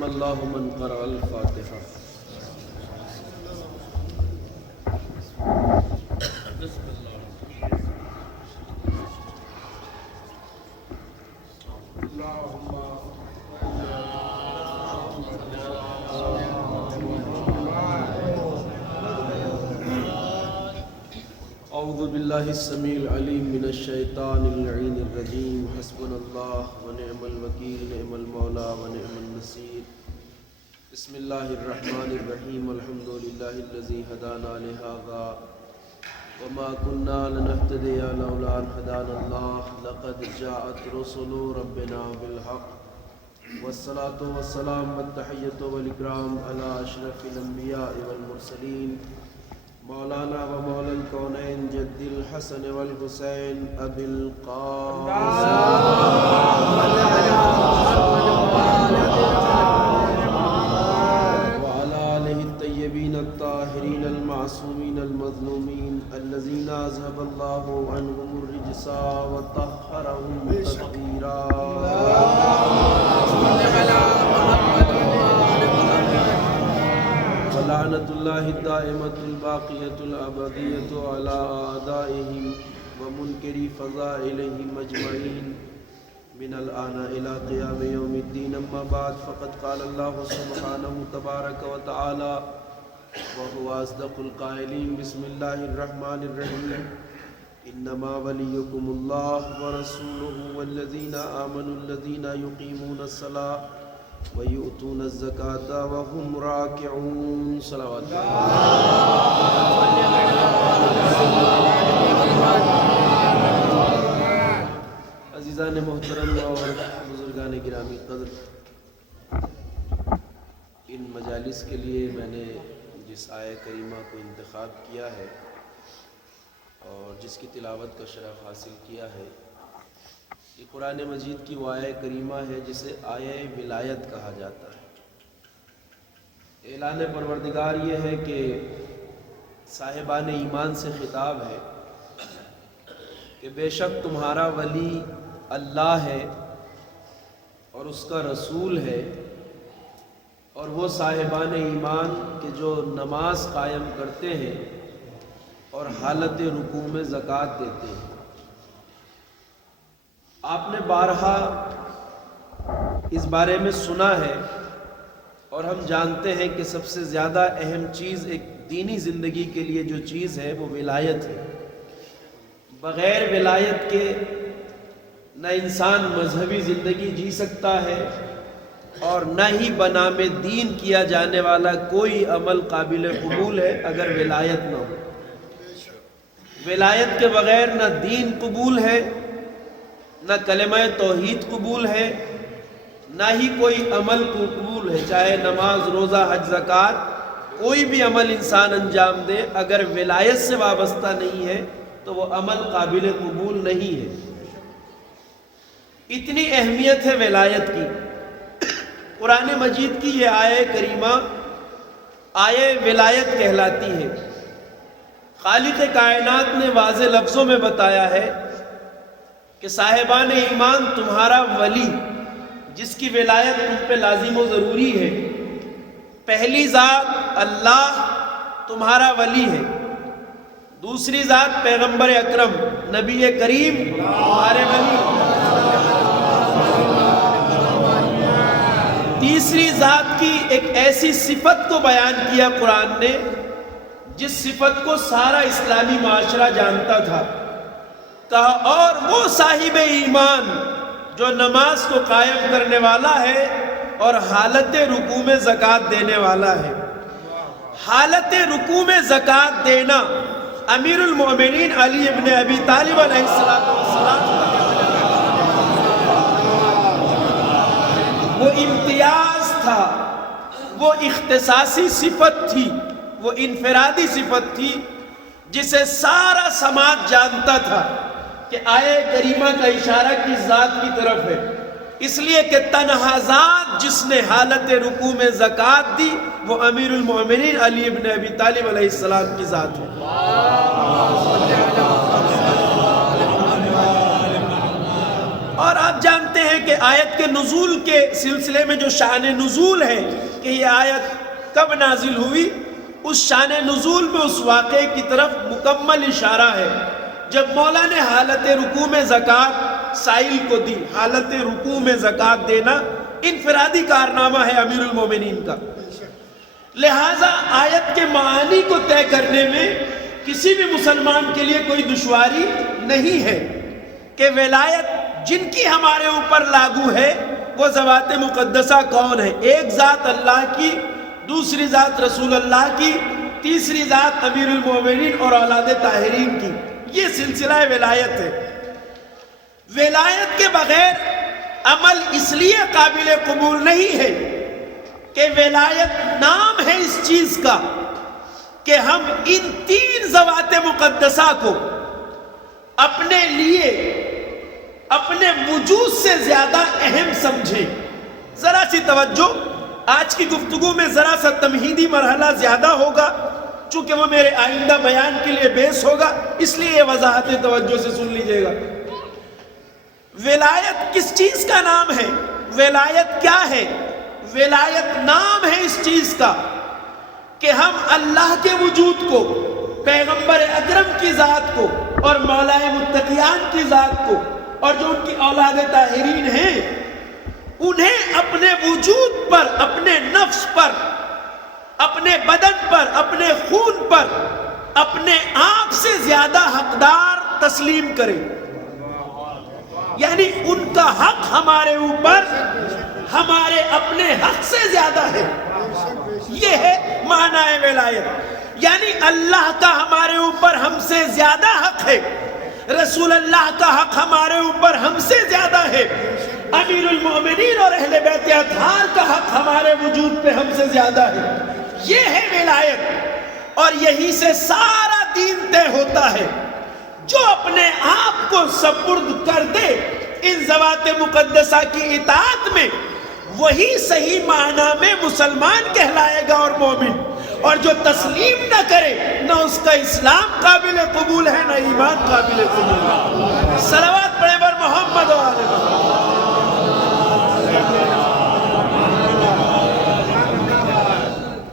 رحم اللہ من قرأ الفاتحہ۔ اعوذ باللہ السمیع العلیم من الشیطان اللعین الرجیم۔ حسبنا اللہ ونعم الوکیل، نعم المولا ونعم النصیر۔ بسم اللہ الرحمن الرحیم۔ الحمد للہ الذی ہدانا لہذا وما كنا لنهتدي لولا ان هدانا الله لقد جاءت رسل ربنا بالحق والصلاة والسلام والتحية والإكرام على أشرف الأنبياء والمرسلين مولانا ومولا الكونين جد الحسن والحسين أبي القاسم وعلى آله الطيبين الطاهرين المعصومين المظلومين الذين أذهب الله عنهم الرجس وطهرهم تطهيرا۔ ولعنة الله الدائمة الباقية الأبدية على أعدائهم ومنكري فضائلهم أجمعين من الآن إلى قيام يوم الدين، أما بعد فقد قال الله سبحانه تبارك وتعالى وهو أصدق القائلين: بسم الله الرحمن الرحيم، إنما وليكم الله ورسوله والذين آمنوا الذين يقيمون الصلاة ويؤتون الزكاة وهم راكعون۔ صلوات عزیزان محترم اور بزرگان گرامی قدر، ان مجالس کے لیے میں نے جس آیہ کریمہ کو انتخاب کیا ہے اور جس کی تلاوت کا شرف حاصل کیا ہے، یہ قرآن مجید کی وہ آیہ کریمہ ہے جسے آیہ ولایت کہا جاتا ہے۔ اعلان پروردگار یہ ہے کہ صاحبان ایمان سے خطاب ہے کہ بے شک تمہارا ولی اللہ ہے اور اس کا رسول ہے، اور وہ صاحبان ایمان کہ جو نماز قائم کرتے ہیں اور حالت رکوع میں زکوٰۃ دیتے ہیں۔ آپ نے بارہا اس بارے میں سنا ہے اور ہم جانتے ہیں کہ سب سے زیادہ اہم چیز ایک دینی زندگی کے لیے جو چیز ہے وہ ولایت ہے۔ بغیر ولایت کے نہ انسان مذہبی زندگی جی سکتا ہے اور نہ ہی بنام دین کیا جانے والا کوئی عمل قابل قبول ہے اگر ولایت نہ ہو۔ ولایت کے بغیر نہ دین قبول ہے، نہ کلمہ توحید قبول ہے، نہ ہی کوئی عمل قبول ہے، چاہے نماز، روزہ، حج، زکوٰۃ، کوئی بھی عمل انسان انجام دے اگر ولایت سے وابستہ نہیں ہے تو وہ عمل قابل قبول نہیں ہے۔ اتنی اہمیت ہے ولایت کی۔ قرآن مجید کی یہ آیہ کریمہ آیہ ولایت کہلاتی ہے۔ خالق کائنات نے واضح لفظوں میں بتایا ہے کہ صاحبان ایمان تمہارا ولی جس کی ولایت تم پہ لازم و ضروری ہے، پہلی ذات اللہ تمہارا ولی ہے، دوسری ذات پیغمبر اکرم نبی کریم تمہارے ولی، تیسری ذات کی ایک ایسی صفت کو بیان کیا قرآن نے جس صفت کو سارا اسلامی معاشرہ جانتا تھا۔ کہا اور وہ صاحب ایمان جو نماز کو قائم کرنے والا ہے اور حالت رکوع میں زکوٰۃ دینے والا ہے۔ حالت رکوع میں زکوٰۃ دینا امیر المؤمنین علی ابن ابی طالب علیہ السلام وہ امتیاز تھا، وہ اختصاصی صفت تھی، وہ انفرادی صفت تھی جسے سارا سماج جانتا تھا کہ آیہ کریمہ کا اشارہ کس ذات کی طرف ہے، اس لیے کہ تنہا ذات جس نے حالت رکوع میں زکوٰۃ دی وہ امیر المؤمنین علی ابن ابی طالب علیہ السلام کی ذات ہے۔ اور آپ جانتے ہیں کہ آیت کے نزول کے سلسلے میں جو شان نزول ہے کہ یہ آیت کب نازل ہوئی، اس شان نزول میں اس واقعے کی طرف مکمل اشارہ ہے جب مولا نے حالت رکوع میں زکوٰۃ سائل کو دی۔ حالت رکوع میں زکوٰۃ دینا انفرادی کارنامہ ہے امیر المومنین کا، لہٰذا آیت کے معانی کو طے کرنے میں کسی بھی مسلمان کے لیے کوئی دشواری نہیں ہے کہ ولایت جن کی ہمارے اوپر لاگو ہے وہ ذوات مقدسہ کون ہے؟ ایک ذات اللہ کی، دوسری ذات رسول اللہ کی، تیسری ذات امیر المومنین اور اولاد طاہرین کی۔ یہ سلسلہ ولایت ہے۔ ولایت کے بغیر عمل اس لیے قابل قبول نہیں ہے کہ ولایت نام ہے اس چیز کا کہ ہم ان تین ذوات مقدسہ کو اپنے لیے اپنے وجود سے زیادہ اہم سمجھیں۔ ذرا سی توجہ، آج کی گفتگو میں ذرا سا تمہیدی مرحلہ زیادہ ہوگا چونکہ وہ میرے آئندہ بیان کے لیے بیس ہوگا، اس لیے یہ وضاحت توجہ سے سن لیجئے گا۔ ولایت کس چیز کا نام ہے؟ ولایت کیا ہے؟ ولایت نام ہے اس چیز کا کہ ہم اللہ کے وجود کو، پیغمبر اکرم کی ذات کو اور مولائے متقیان کی ذات کو اور جو ان کی اولاد طاہرین ہیں انہیں اپنے وجود پر، اپنے نفس پر، اپنے بدن پر، اپنے خون پر، اپنے آپ سے زیادہ حقدار تسلیم کریں۔ یعنی ان کا حق ہمارے اوپر ہمارے اپنے حق سے زیادہ ہے۔ یہ ہے معنی ولایت، یعنی اللہ کا ہمارے اوپر ہم سے زیادہ حق ہے، رسول اللہ کا حق ہمارے اوپر ہم سے زیادہ ہے، امیر المومنین اور اہل بیت اطہار کا حق ہمارے وجود پہ ہم سے زیادہ ہے۔ یہ ہے ولایت، اور یہی سے سارا دین طے ہوتا ہے۔ جو اپنے آپ کو سپرد کر دے ان ذوات مقدسہ کی اطاعت میں، وہی صحیح معنی میں مسلمان کہلائے گا اور مومن، اور جو تسلیم نہ کرے نہ اس کا اسلام قابل قبول ہے نہ ایمان قابل قبول ہے۔ صلوات پڑھیں بر محمد و آل محمد۔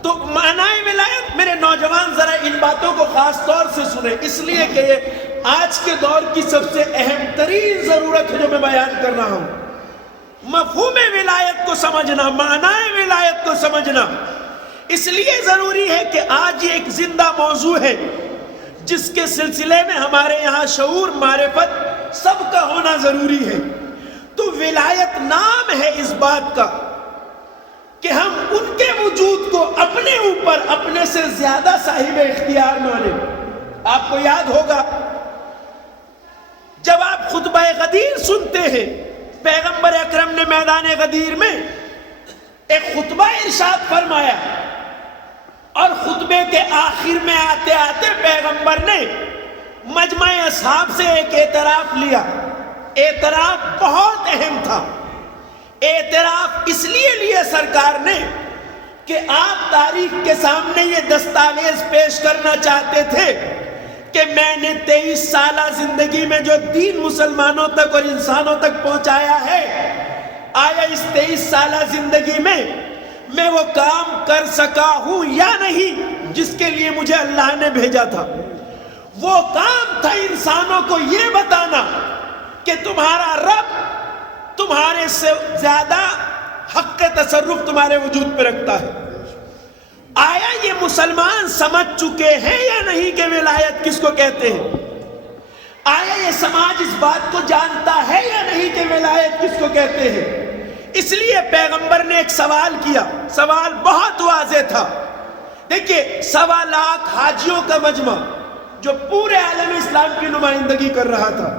تو معنی ولایت، میرے نوجوان ذرا ان باتوں کو خاص طور سے سنیں، اس لیے کہ یہ آج کے دور کی سب سے اہم ترین ضرورت ہے جو میں بیان کر رہا ہوں۔ مفہوم ولایت کو سمجھنا، معنی ولایت کو سمجھنا اس لیے ضروری ہے کہ آج یہ ایک زندہ موضوع ہے جس کے سلسلے میں ہمارے یہاں شعور، معرفت سب کا ہونا ضروری ہے۔ تو ولایت نام ہے اس بات کا کہ ہم ان کے وجود کو اپنے اوپر اپنے سے زیادہ صاحب اختیار مانیں۔ آپ کو یاد ہوگا جب آپ خطبہ غدیر سنتے ہیں، پیغمبر اکرم نے میدان غدیر میں ایک خطبہ ارشاد فرمایا، اور خطبے کے آخر میں آتے آتے پیغمبر نے مجمع اصحاب سے ایک اعتراف لیا۔ اعتراف بہت اہم تھا۔ اعتراف اس لیے لیا سرکار نے کہ آپ تاریخ کے سامنے یہ دستاویز پیش کرنا چاہتے تھے کہ میں نے 23 سالہ زندگی میں جو دین مسلمانوں تک اور انسانوں تک پہنچایا ہے، آیا اس 23 سالہ زندگی میں وہ کام کر سکا ہوں یا نہیں جس کے لیے مجھے اللہ نے بھیجا تھا۔ وہ کام تھا انسانوں کو یہ بتانا کہ تمہارا رب تمہارے سے زیادہ حق تصرف تمہارے وجود پہ رکھتا ہے۔ آیا یہ مسلمان سمجھ چکے ہیں یا نہیں کہ ولایت کس کو کہتے ہیں؟ آیا یہ سماج اس بات کو جانتا ہے یا نہیں کہ ولایت کس کو کہتے ہیں؟ اس لیے پیغمبر نے ایک سوال کیا، سوال بہت واضح تھا۔ دیکھیے 1.25 لاکھ حاجیوں کا مجمع جو پورے عالم اسلام کی نمائندگی کر رہا تھا،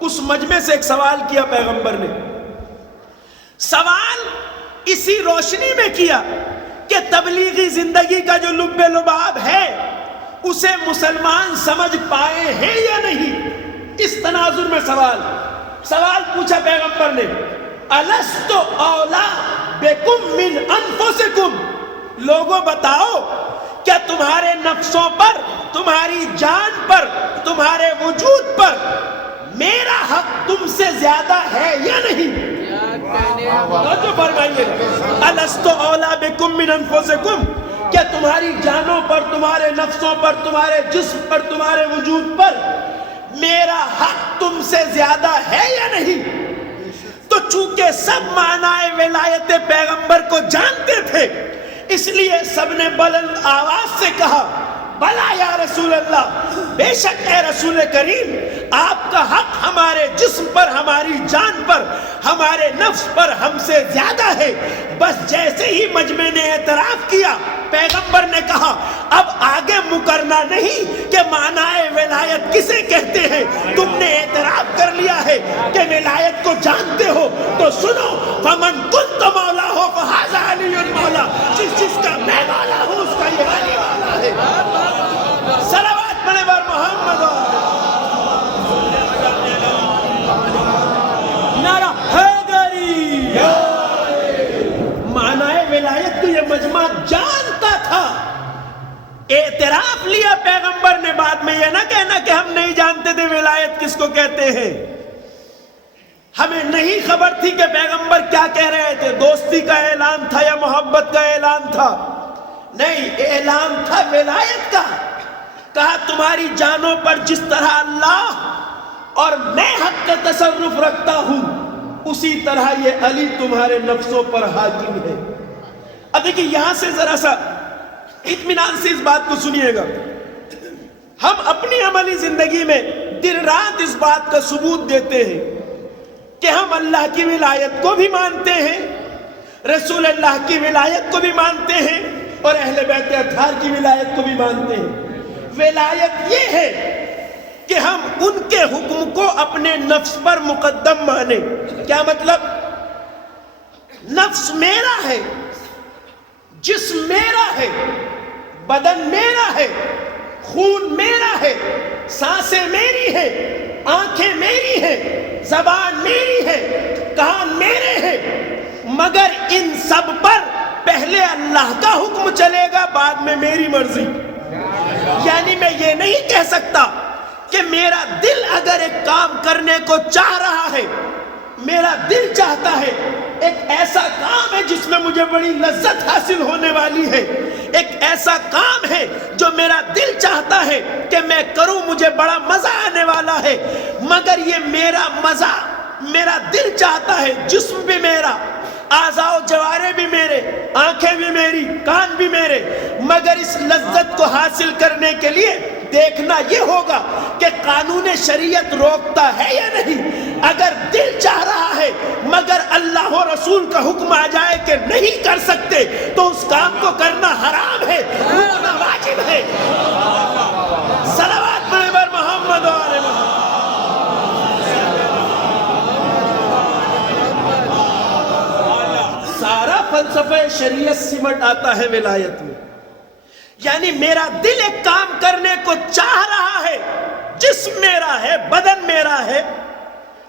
اس مجمع سے ایک سوال کیا پیغمبر نے۔ سوال اسی روشنی میں کیا کہ تبلیغی زندگی کا جو لب لباب ہے اسے مسلمان سمجھ پائے ہیں یا نہیں۔ اس تناظر میں سوال پوچھا پیغمبر نے، الستُ اولیٰ بکم من انفسکم، لوگوں بتاؤ کیا تمہارے نفسوں پر، تمہاری جان پر، تمہارے وجود پر میرا حق تم سے زیادہ ہے یا نہیں؟ توجہ فرمائیے، الستو اولا بکم من انفسکم، کیا تمہاری جانوں پر، تمہارے نفسوں پر، تمہارے جسم پر، تمہارے وجود پر میرا حق تم سے زیادہ ہے یا نہیں؟ تو چونکہ سب معنی ولایت پیغمبر کو جانتے تھے، اس لیے سب نے بلند آواز سے کہا بلا یا رسول اللہ، بے شک اے رسول کریم، آپ کا حق ہمارے جسم پر، ہماری جان پر، ہمارے نفس پر ہم سے زیادہ ہے۔ بس جیسے ہی مجمع نے اعتراف کیا، پیغمبر نے کہا اب آگے مکرنا نہیں کہ معنی ولایت کسے کہتے ہیں، تم نے اعتراف کر لیا ہے کہ ولایت کو جانتے ہو تو سنو، فمن کنت مولا ہو فہذا علی المولا، جس کا میں مولا ہوں اس کا یہ علی مولا ہے۔ صلوات پڑھے بر محمد، نعرہ حیدری۔ معنی ولایت کو یہ مجمع جانتا تھا، اعتراف لیا پیغمبر نے۔ بعد میں یہ نہ کہنا کہ ہم نہیں جانتے تھے ولایت کس کو کہتے ہیں، ہمیں نہیں خبر تھی کہ پیغمبر کیا کہہ رہے تھے، دوستی کا اعلان تھا یا محبت کا اعلان تھا؟ نہیں، اعلان تھا ولایت کا۔ کہا تمہاری جانوں پر جس طرح اللہ اور میں حق کا تصرف رکھتا ہوں، اسی طرح یہ علی تمہارے نفسوں پر حاکم ہے۔ اب دیکھیں یہاں سے ذرا سا اطمینان سے اس بات کو سنیے گا، ہم اپنی عملی زندگی میں دن رات اس بات کا ثبوت دیتے ہیں کہ ہم اللہ کی ولایت کو بھی مانتے ہیں، رسول اللہ کی ولایت کو بھی مانتے ہیں، اور اہل بیت اطہار کی ولایت کو بھی مانتے ہیں۔ ولایت یہ ہے کہ ہم ان کے حکم کو اپنے نفس پر مقدم مانیں۔ کیا مطلب؟ نفس میرا ہے، جسم میرا ہے، بدن میرا ہے، خون میرا ہے، سانسیں میری ہیں، آنکھیں میری ہیں، زبان میری ہے، کان میرے ہیں، مگر ان سب پر پہلے اللہ کا حکم چلے گا، بعد میں میری مرضی۔ یعنی میں یہ نہیں کہہ سکتا کہ میرا دل اگر ایک کام کرنے کو چاہ رہا ہے، میرا دل چاہتا ہے ایک ایسا کام ہے جس میں مجھے بڑی لذت حاصل ہونے والی ہے، ایک ایسا کام ہے جو میرا دل چاہتا ہے کہ میں کروں، مجھے بڑا مزہ آنے والا ہے، مگر یہ میرا مزہ، میرا دل چاہتا ہے، جسم بھی میرا، اعضاء و جوارے بھی میرے، آنکھیں بھی میری، کان بھی میرے، مگر اس لذت کو حاصل کرنے کے لیے دیکھنا یہ ہوگا کہ قانون شریعت روکتا ہے یا نہیں۔ اگر دل چاہ رہا ہے مگر اللہ و رسول کا حکم آ جائے کہ نہیں کر سکتے تو اس کام کو کرنا حرام ہے، روکنا واجب ہے۔ صلوات پڑھیں بر محمد و آل محمد۔ سارا فلسفہ شریعت سمٹ آتا ہے ولایت میں۔ یعنی میرا دل ایک کام کرنے کو چاہ رہا ہے، جسم میرا ہے، بدن میرا ہے،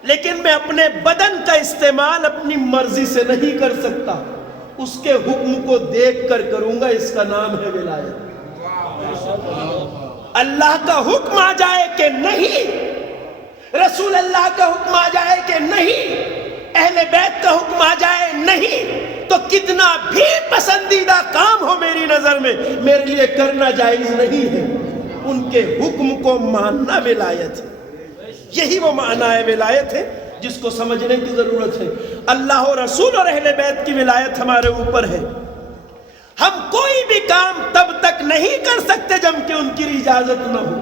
لیکن میں اپنے بدن کا استعمال اپنی مرضی سے نہیں کر سکتا، اس کے حکم کو دیکھ کر کروں گا، اس کا نام ہے ولایت۔ اللہ کا حکم آ جائے کہ نہیں، رسول اللہ کا حکم آ جائے کہ نہیں، اہل بیت کا حکم آ جائے نہیں، تو کتنا بھی پسندیدہ کام ہو میری نظر میں، میرے لیے کرنا جائز نہیں ہے۔ ان کے حکم کو ماننا ولایت ہے۔ یہی وہ معنی ہے ولایت ہے جس کو سمجھنے کی ضرورت ہے۔ اللہ و رسول اور اہل بیت کی ولایت ہمارے اوپر ہے۔ ہم کوئی بھی کام تب تک نہیں کر سکتے جب کہ ان کی اجازت نہ ہو۔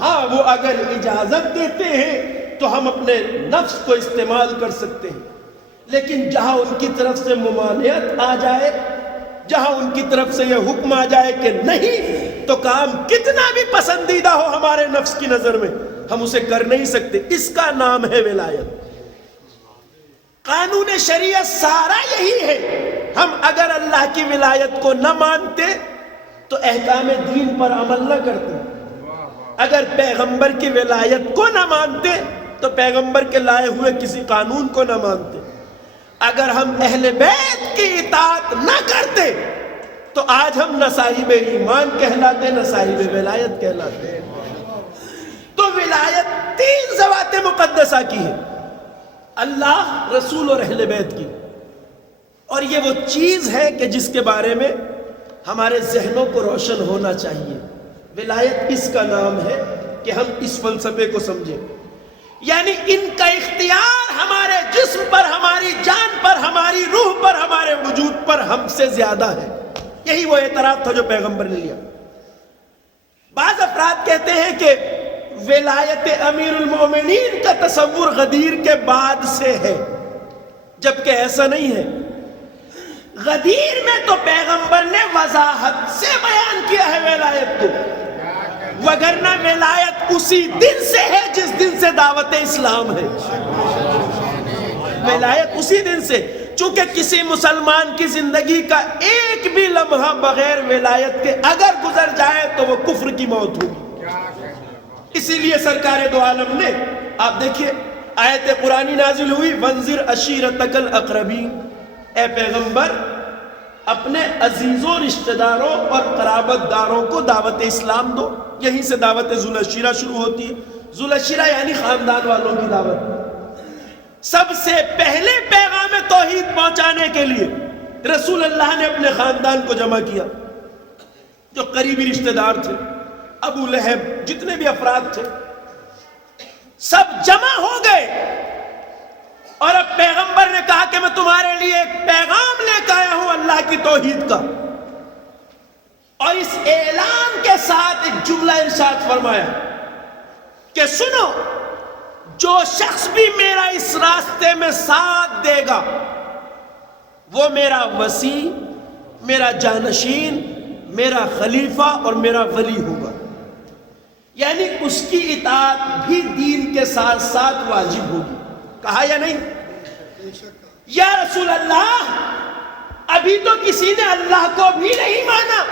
ہاں، وہ اگر اجازت دیتے ہیں تو ہم اپنے نفس کو استعمال کر سکتے ہیں، لیکن جہاں ان کی طرف سے ممانعت آ جائے، جہاں ان کی طرف سے یہ حکم آ جائے کہ نہیں، تو کام کتنا بھی پسندیدہ ہو ہمارے نفس کی نظر میں، ہم اسے کر نہیں سکتے۔ اس کا نام ہے ولایت۔ قانون شریعت سارا یہی ہے۔ ہم اگر اللہ کی ولایت کو نہ مانتے تو احکام دین پر عمل نہ کرتے، اگر پیغمبر کی ولایت کو نہ مانتے تو پیغمبر کے لائے ہوئے کسی قانون کو نہ مانتے، اگر ہم اہل بیت کی اطاعت نہ کرتے تو آج ہم نہ صاحب ایمان کہلاتے، نہ صاحب ولایت کہلاتے۔ تو ولایت 3 ذوات مقدسہ کی ہے۔ اللہ، رسول اور اہل بیت کی. اور یہ وہ چیز ہے کہ جس کے بارے میں ہمارے ذہنوں کو روشن ہونا چاہیے. ولایت اس کا نام ہے کہ ہم اس فلسفے کو سمجھیں. یعنی ان کا اختیار ہمارے جسم پر، ہماری جان پر، ہماری روح پر، ہمارے وجود پر ہم سے زیادہ ہے. یہی وہ اعتراف تھا جو پیغمبر نے لیا. بعض افراد کہتے ہیں کہ ولایت امیر المومنین کا تصور غدیر کے بعد سے ہے، جبکہ ایسا نہیں ہے. غدیر میں تو پیغمبر نے وضاحت سے بیان کیا ہے ولایت کو، وگرنہ ولایت اسی دن سے ہے جس دن سے دعوت اسلام ہے. ولایت اسی دن سے، چونکہ کسی مسلمان کی زندگی کا ایک بھی لمحہ بغیر ولایت کے اگر گزر جائے تو وہ کفر کی موت ہوگی. اسی لیے سرکار دو عالم نے، آپ دیکھیے آیت قرآنی نازل ہوئی، وَانذِرْ عَشِيرَتَكَ الْأَقْرَبِينَ، اے پیغمبر اپنے عزیزوں، رشتہ داروں اور قرابت داروں کو دعوت اسلام دو. یہیں سے دعوت ذو العشیرہ شروع ہوتی ہے. ذو العشیرہ یعنی خاندان والوں کی دعوت. سب سے پہلے پیغام توحید پہنچانے کے لیے رسول اللہ نے اپنے خاندان کو جمع کیا. جو قریبی رشتہ دار تھے، ابو لہب، جتنے بھی افراد تھے، سب جمع ہو گئے. اور اب پیغمبر نے کہا کہ میں تمہارے لیے ایک پیغام لے کے آیا ہوں اللہ کی توحید کا. اور اس اعلان کے ساتھ ایک جملہ ارشاد فرمایا کہ سنو، جو شخص بھی میرا اس راستے میں ساتھ دے گا وہ میرا وصی، میرا جانشین، میرا خلیفہ اور میرا ولی ہوگا. یعنی اس کی اطاعت بھی دین کے ساتھ ساتھ واجب ہوگی. کہا یا نہیں؟ یا رسول اللہ، ابھی تو کسی نے اللہ کو بھی نہیں مانا،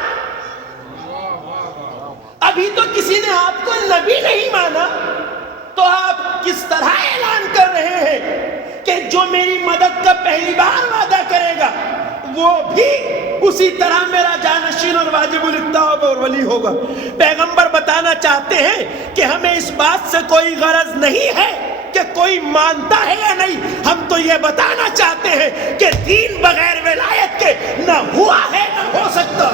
ابھی تو کسی نے آپ کو نبی نہیں مانا، تو آپ کس طرح اعلان کر رہے ہیں کہ جو میری مدد کا پہلی بار وعدہ کرے گا وہ بھی اسی طرح میرا جانشین اور واجب الاتباع اور ولی ہوگا. پیغمبر بتانا چاہتے ہیں کہ ہمیں اس بات سے کوئی غرض نہیں ہے کہ کوئی مانتا ہے یا نہیں، ہم تو یہ بتانا چاہتے ہیں کہ دین بغیر ولایت کے نہ ہوا ہے نہ ہو سکتا.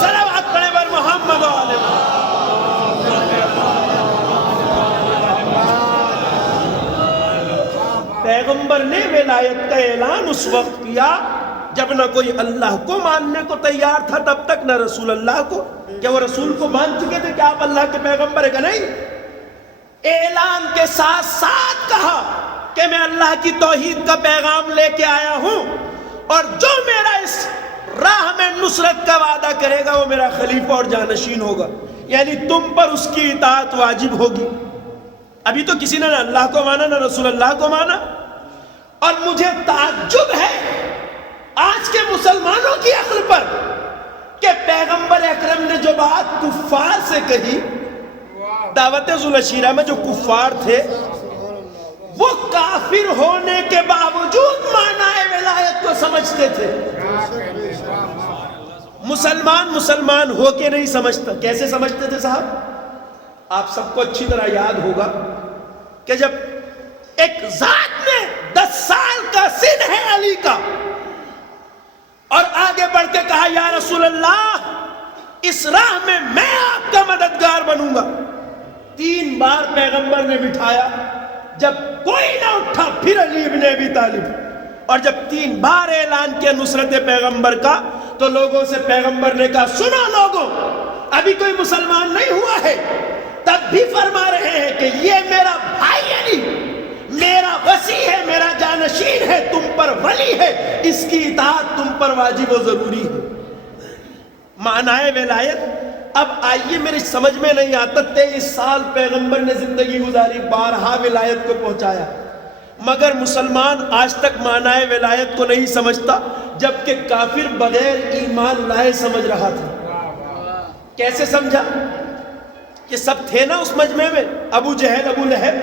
صلوات پڑھیں بر محمد و آل محمد. پیغمبر نے ولایت کا اعلان اس وقت کیا جب نہ کوئی اللہ کو ماننے کو تیار تھا، تب تک نہ رسول اللہ کو. کیا وہ رسول کو مان چکے تھے کہ آپ اللہ کے پیغمبر ہیں؟ کہ نہیں. اعلان کے ساتھ ساتھ کہا کہ میں اللہ کی توحید کا پیغام لے کے آیا ہوں، اور جو میرا اس راہ میں نصرت کا وعدہ کرے گا وہ میرا خلیفہ اور جانشین ہوگا. یعنی تم پر اس کی اطاعت واجب ہوگی. ابھی تو کسی نے نہ اللہ کو مانا نہ رسول اللہ کو مانا. اور مجھے تعجب ہے آج کے مسلمانوں کی عقل پر کہ پیغمبر اکرم نے جو بات کفار سے کہی، دعوت ذو العشیرہ میں جو کفار تھے وہ کافر ہونے کے باوجود معنی ولایت کو سمجھتے تھے. مسلمان ہو کے نہیں سمجھتا. کیسے سمجھتے تھے صاحب؟ آپ سب کو اچھی طرح یاد ہوگا کہ جب ایک ذات نے 10 سال کا سن ہے علی کا، اور آگے بڑھ کے کہا یا رسول اللہ اس راہ میں میں آپ کا مددگار بنوں گا. 3 بار پیغمبر نے بٹھایا، جب کوئی نہ اٹھا پھر علی ابن ابی طالب. اور جب 3 بار اعلان کیا نصرت پیغمبر کا تو لوگوں سے پیغمبر نے کہا سنو لوگوں، ابھی کوئی مسلمان نہیں ہوا ہے، تب بھی فرما رہے ہیں کہ یہ میرا بھائی علی میرا وصی ہے، میرا جانشین ہے، تم پر ولی ہے، اس کی اطاعت تم پر واجب و ضروری ہے. معنی ولایت. اب آئیے، میری سمجھ میں نہیں آتا، 23 سال پیغمبر نے زندگی گزاری، بارہا ولایت کو پہنچایا، مگر مسلمان آج تک معنی ولایت کو نہیں سمجھتا، جبکہ کافر بغیر ایمان لائے سمجھ رہا تھا. کیسے سمجھا؟ کہ سب تھے نا اس مجمع میں، ابو جہل، ابو لہب.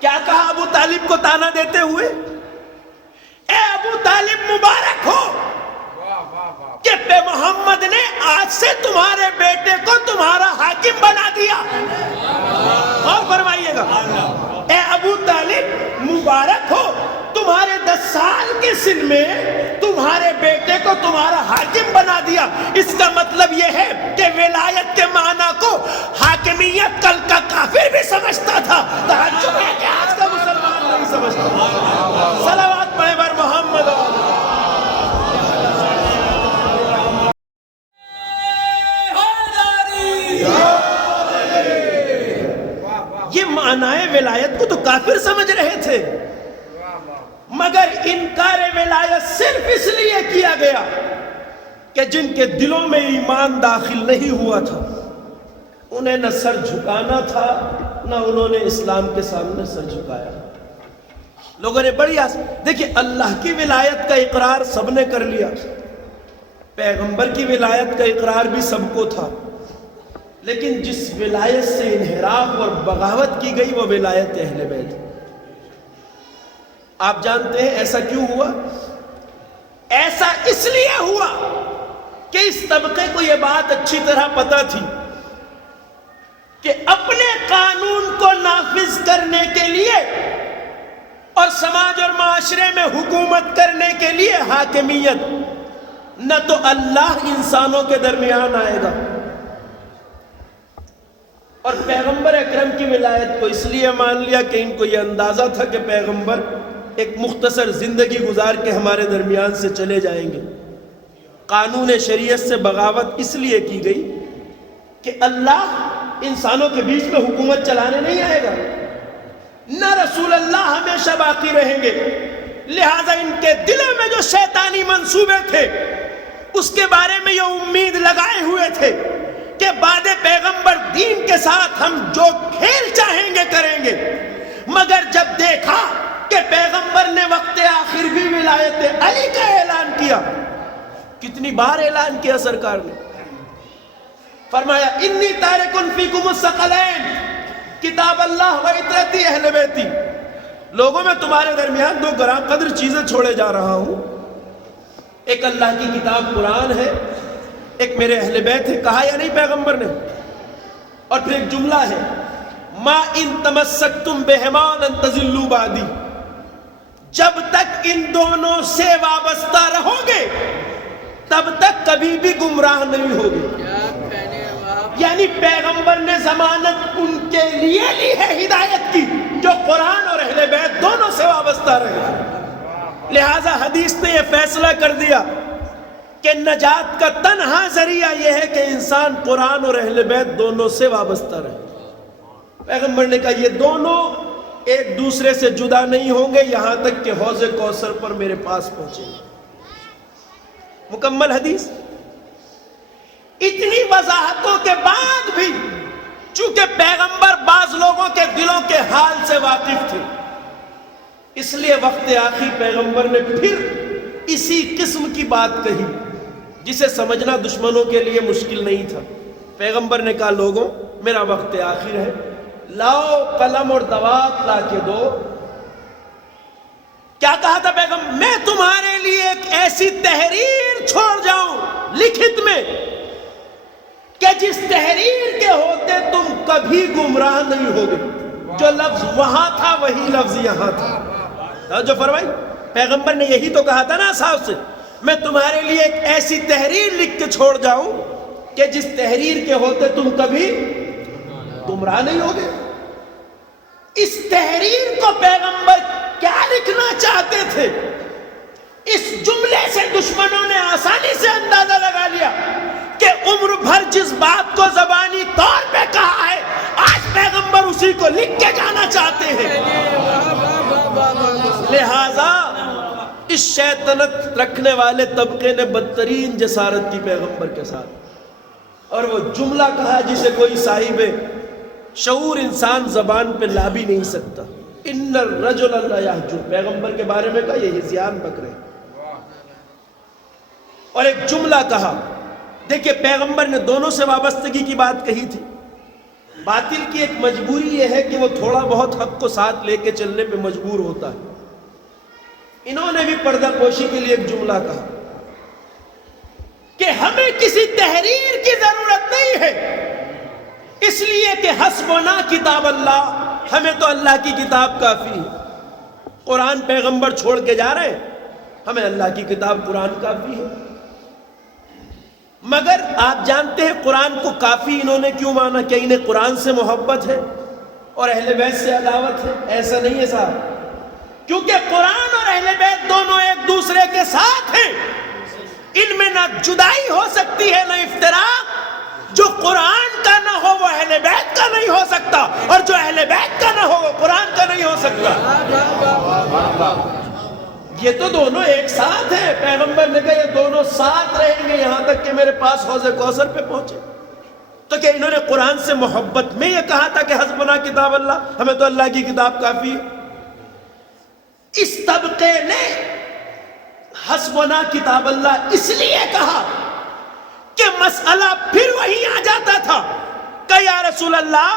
کیا کہا ابو طالب کو تانا دیتے ہوئے؟ اے ابو طالب مبارک ہو کہ محمد نے آج سے تمہارے بیٹے کو تمہارا حاکم بنا دیا. اور فرمائیے گا اے ابو طالب مبارک ہو، تمہارے 10 سال کے سن میں تمہارے بیٹے کو تمہارا حاکم بنا دیا۔ اس کا مطلب یہ ہے کہ ولایت کے معنی کو حاکمیت کل کا کافر بھی سمجھتا تھا، تعجب ہے کہ آج کا مسلمان نہیں سمجھتا۔ صلوات پڑھیں بر محمد۔ یہ معنی ولایت کو تو کافر سمجھ رہے تھے، مگر انکار ولایت صرف اس لیے کیا گیا کہ جن کے دلوں میں ایمان داخل نہیں ہوا تھا انہیں نہ سر جھکانا تھا، نہ انہوں نے اسلام کے سامنے سر جھکایا۔ لوگوں نے بڑی دیکھیں، اللہ کی ولایت کا اقرار سب نے کر لیا، پیغمبر کی ولایت کا اقرار بھی سب کو تھا، لیکن جس ولایت سے انحراف اور بغاوت کی گئی وہ ولایت اہل بیت۔ آپ جانتے ہیں ایسا کیوں ہوا؟ ایسا اس لیے ہوا کہ اس طبقے کو یہ بات اچھی طرح پتہ تھی کہ اپنے قانون کو نافذ کرنے کے لیے اور سماج اور معاشرے میں حکومت کرنے کے لیے حاکمیت نہ تو اللہ انسانوں کے درمیان آئے گا، اور پیغمبر اکرم کی ولایت کو اس لیے مان لیا کہ ان کو یہ اندازہ تھا کہ پیغمبر ایک مختصر زندگی گزار کے ہمارے درمیان سے چلے جائیں گے۔ قانون شریعت سے بغاوت اس لیے کی گئی کہ اللہ انسانوں کے بیچ میں حکومت چلانے نہیں آئے گا، نہ رسول اللہ ہمیشہ باقی رہیں گے، لہٰذا ان کے دلوں میں جو شیطانی منصوبے تھے اس کے بارے میں یہ امید لگائے ہوئے تھے کہ بعد پیغمبر دین کے ساتھ ہم جو کھیل چاہیں گے کریں گے، مگر جب دیکھا کہ پیغمبر نے وقت آخر بھی ولایت علی کا اعلان کیا، کتنی بار اعلان کیا سرکار نے، فرمایا انی تارکن فیکم الثقلین کتاب اللہ و عترتی اہل بیتی، لوگوں میں تمہارے درمیان 2 گراں قدر چیزیں چھوڑے جا رہا ہوں، ایک اللہ کی کتاب قرآن ہے، ایک میرے اہل بیت ہے۔ کہا یا نہیں پیغمبر نے؟ اور پھر ایک جملہ ہے ما ان تمسکتم بہما لن تضلوا بعدی، جب تک ان دونوں سے وابستہ رہو گے تب تک کبھی بھی گمراہ نہیں ہوگے۔ یعنی پیغمبر نے ضمانت ان کے لیے لی ہے ہدایت کی جو قرآن اور اہل بیت دونوں سے وابستہ رہے، لہٰذا حدیث نے یہ فیصلہ کر دیا کہ نجات کا تنہا ذریعہ یہ ہے کہ انسان قرآن اور اہل بیت دونوں سے وابستہ رہے۔ پیغمبر نے کہا یہ دونوں ایک دوسرے سے جدا نہیں ہوں گے یہاں تک کہ حوض کوثر پر میرے پاس پہنچیں گے۔ مکمل حدیث۔ اتنی وضاحتوں کے بعد بھی چونکہ پیغمبر بعض لوگوں کے دلوں کے حال سے واقف تھے، اس لیے وقت آخری پیغمبر نے پھر اسی قسم کی بات کہی جسے سمجھنا دشمنوں کے لیے مشکل نہیں تھا۔ پیغمبر نے کہا لوگوں میرا وقت آخر ہے، لاؤ قلم اور دوات لا کے دو۔ کیا کہا تھا پیغمبر؟ میں تمہارے لیے ایک ایسی تحریر چھوڑ جاؤں لکھت میں کہ جس تحریر کے ہوتے تم کبھی گمراہ نہیں ہوگے۔ جو لفظ وہاں تھا وہی لفظ یہاں تھا۔ جو فرمائی پیغمبر نے یہی تو کہا تھا نا اصحاب سے، میں تمہارے لیے ایک ایسی تحریر لکھ کے چھوڑ جاؤں کہ جس تحریر کے ہوتے تم کبھی گمراہ نہیں ہوگے۔ اس تحریر کو پیغمبر کیا لکھنا چاہتے تھے؟ اس جملے سے دشمنوں نے آسانی سے اندازہ لگا لیا کہ عمر بھر جس بات کو زبانی طور پہ کہا ہے آج پیغمبر اسی کو لکھ کے جانا چاہتے ہیں۔ لہذا اس شیطنت رکھنے والے طبقے نے بدترین جسارت کی پیغمبر کے ساتھ، اور وہ جملہ کہا جسے کوئی صاحب شعور انسان زبان پہ لا بھی نہیں سکتا۔ ان الرجل لا یحجر، پیغمبر کے بارے میں کہا یہ ہذیان بکرے، اور ایک جملہ کہا۔ دیکھیں پیغمبر نے دونوں سے وابستگی کی بات کہی تھی۔ باطل کی ایک مجبوری یہ ہے کہ وہ تھوڑا بہت حق کو ساتھ لے کے چلنے پہ مجبور ہوتا ہے۔ انہوں نے بھی پردہ پوشی کے لیے ایک جملہ کہا کہ ہمیں کسی تحریر کی ضرورت نہیں ہے، اس لیے کہ حسبنا کتاب اللہ، ہمیں تو اللہ کی کتاب کافی ہے۔ قرآن پیغمبر چھوڑ کے جا رہے ہیں، ہمیں اللہ کی کتاب قرآن کافی ہے۔ مگر آپ جانتے ہیں قرآن کو کافی انہوں نے کیوں مانا؟ کہ انہیں قرآن سے محبت ہے اور اہل بیت سے عداوت ہے؟ ایسا نہیں ہے صاحب، کیونکہ قرآن اور اہل بیت دونوں ایک دوسرے کے ساتھ ہیں، ان میں نہ جدائی ہو سکتی ہے نہ افتراق۔ جو قرآن کا نہ ہو وہ اہل بیت کا نہیں ہو سکتا، اور جو اہل بیت کا نہ ہو وہ قرآن کا نہیں ہو سکتا۔ یہ تو دونوں ایک ساتھ ہیں، پیغمبر نے کہا یہ دونوں ساتھ رہیں گے یہاں تک کہ میرے پاس حوض کوثر پہ پہنچے۔ تو کہ انہوں نے قرآن سے محبت میں یہ کہا تھا کہ حسبنا کتاب اللہ، ہمیں تو اللہ کی کتاب کافی ہے؟ اس طبقے نے حسبنا کتاب اللہ اس لیے کہا کہ مسئلہ پھر وہی آ جاتا تھا کہ یا رسول اللہ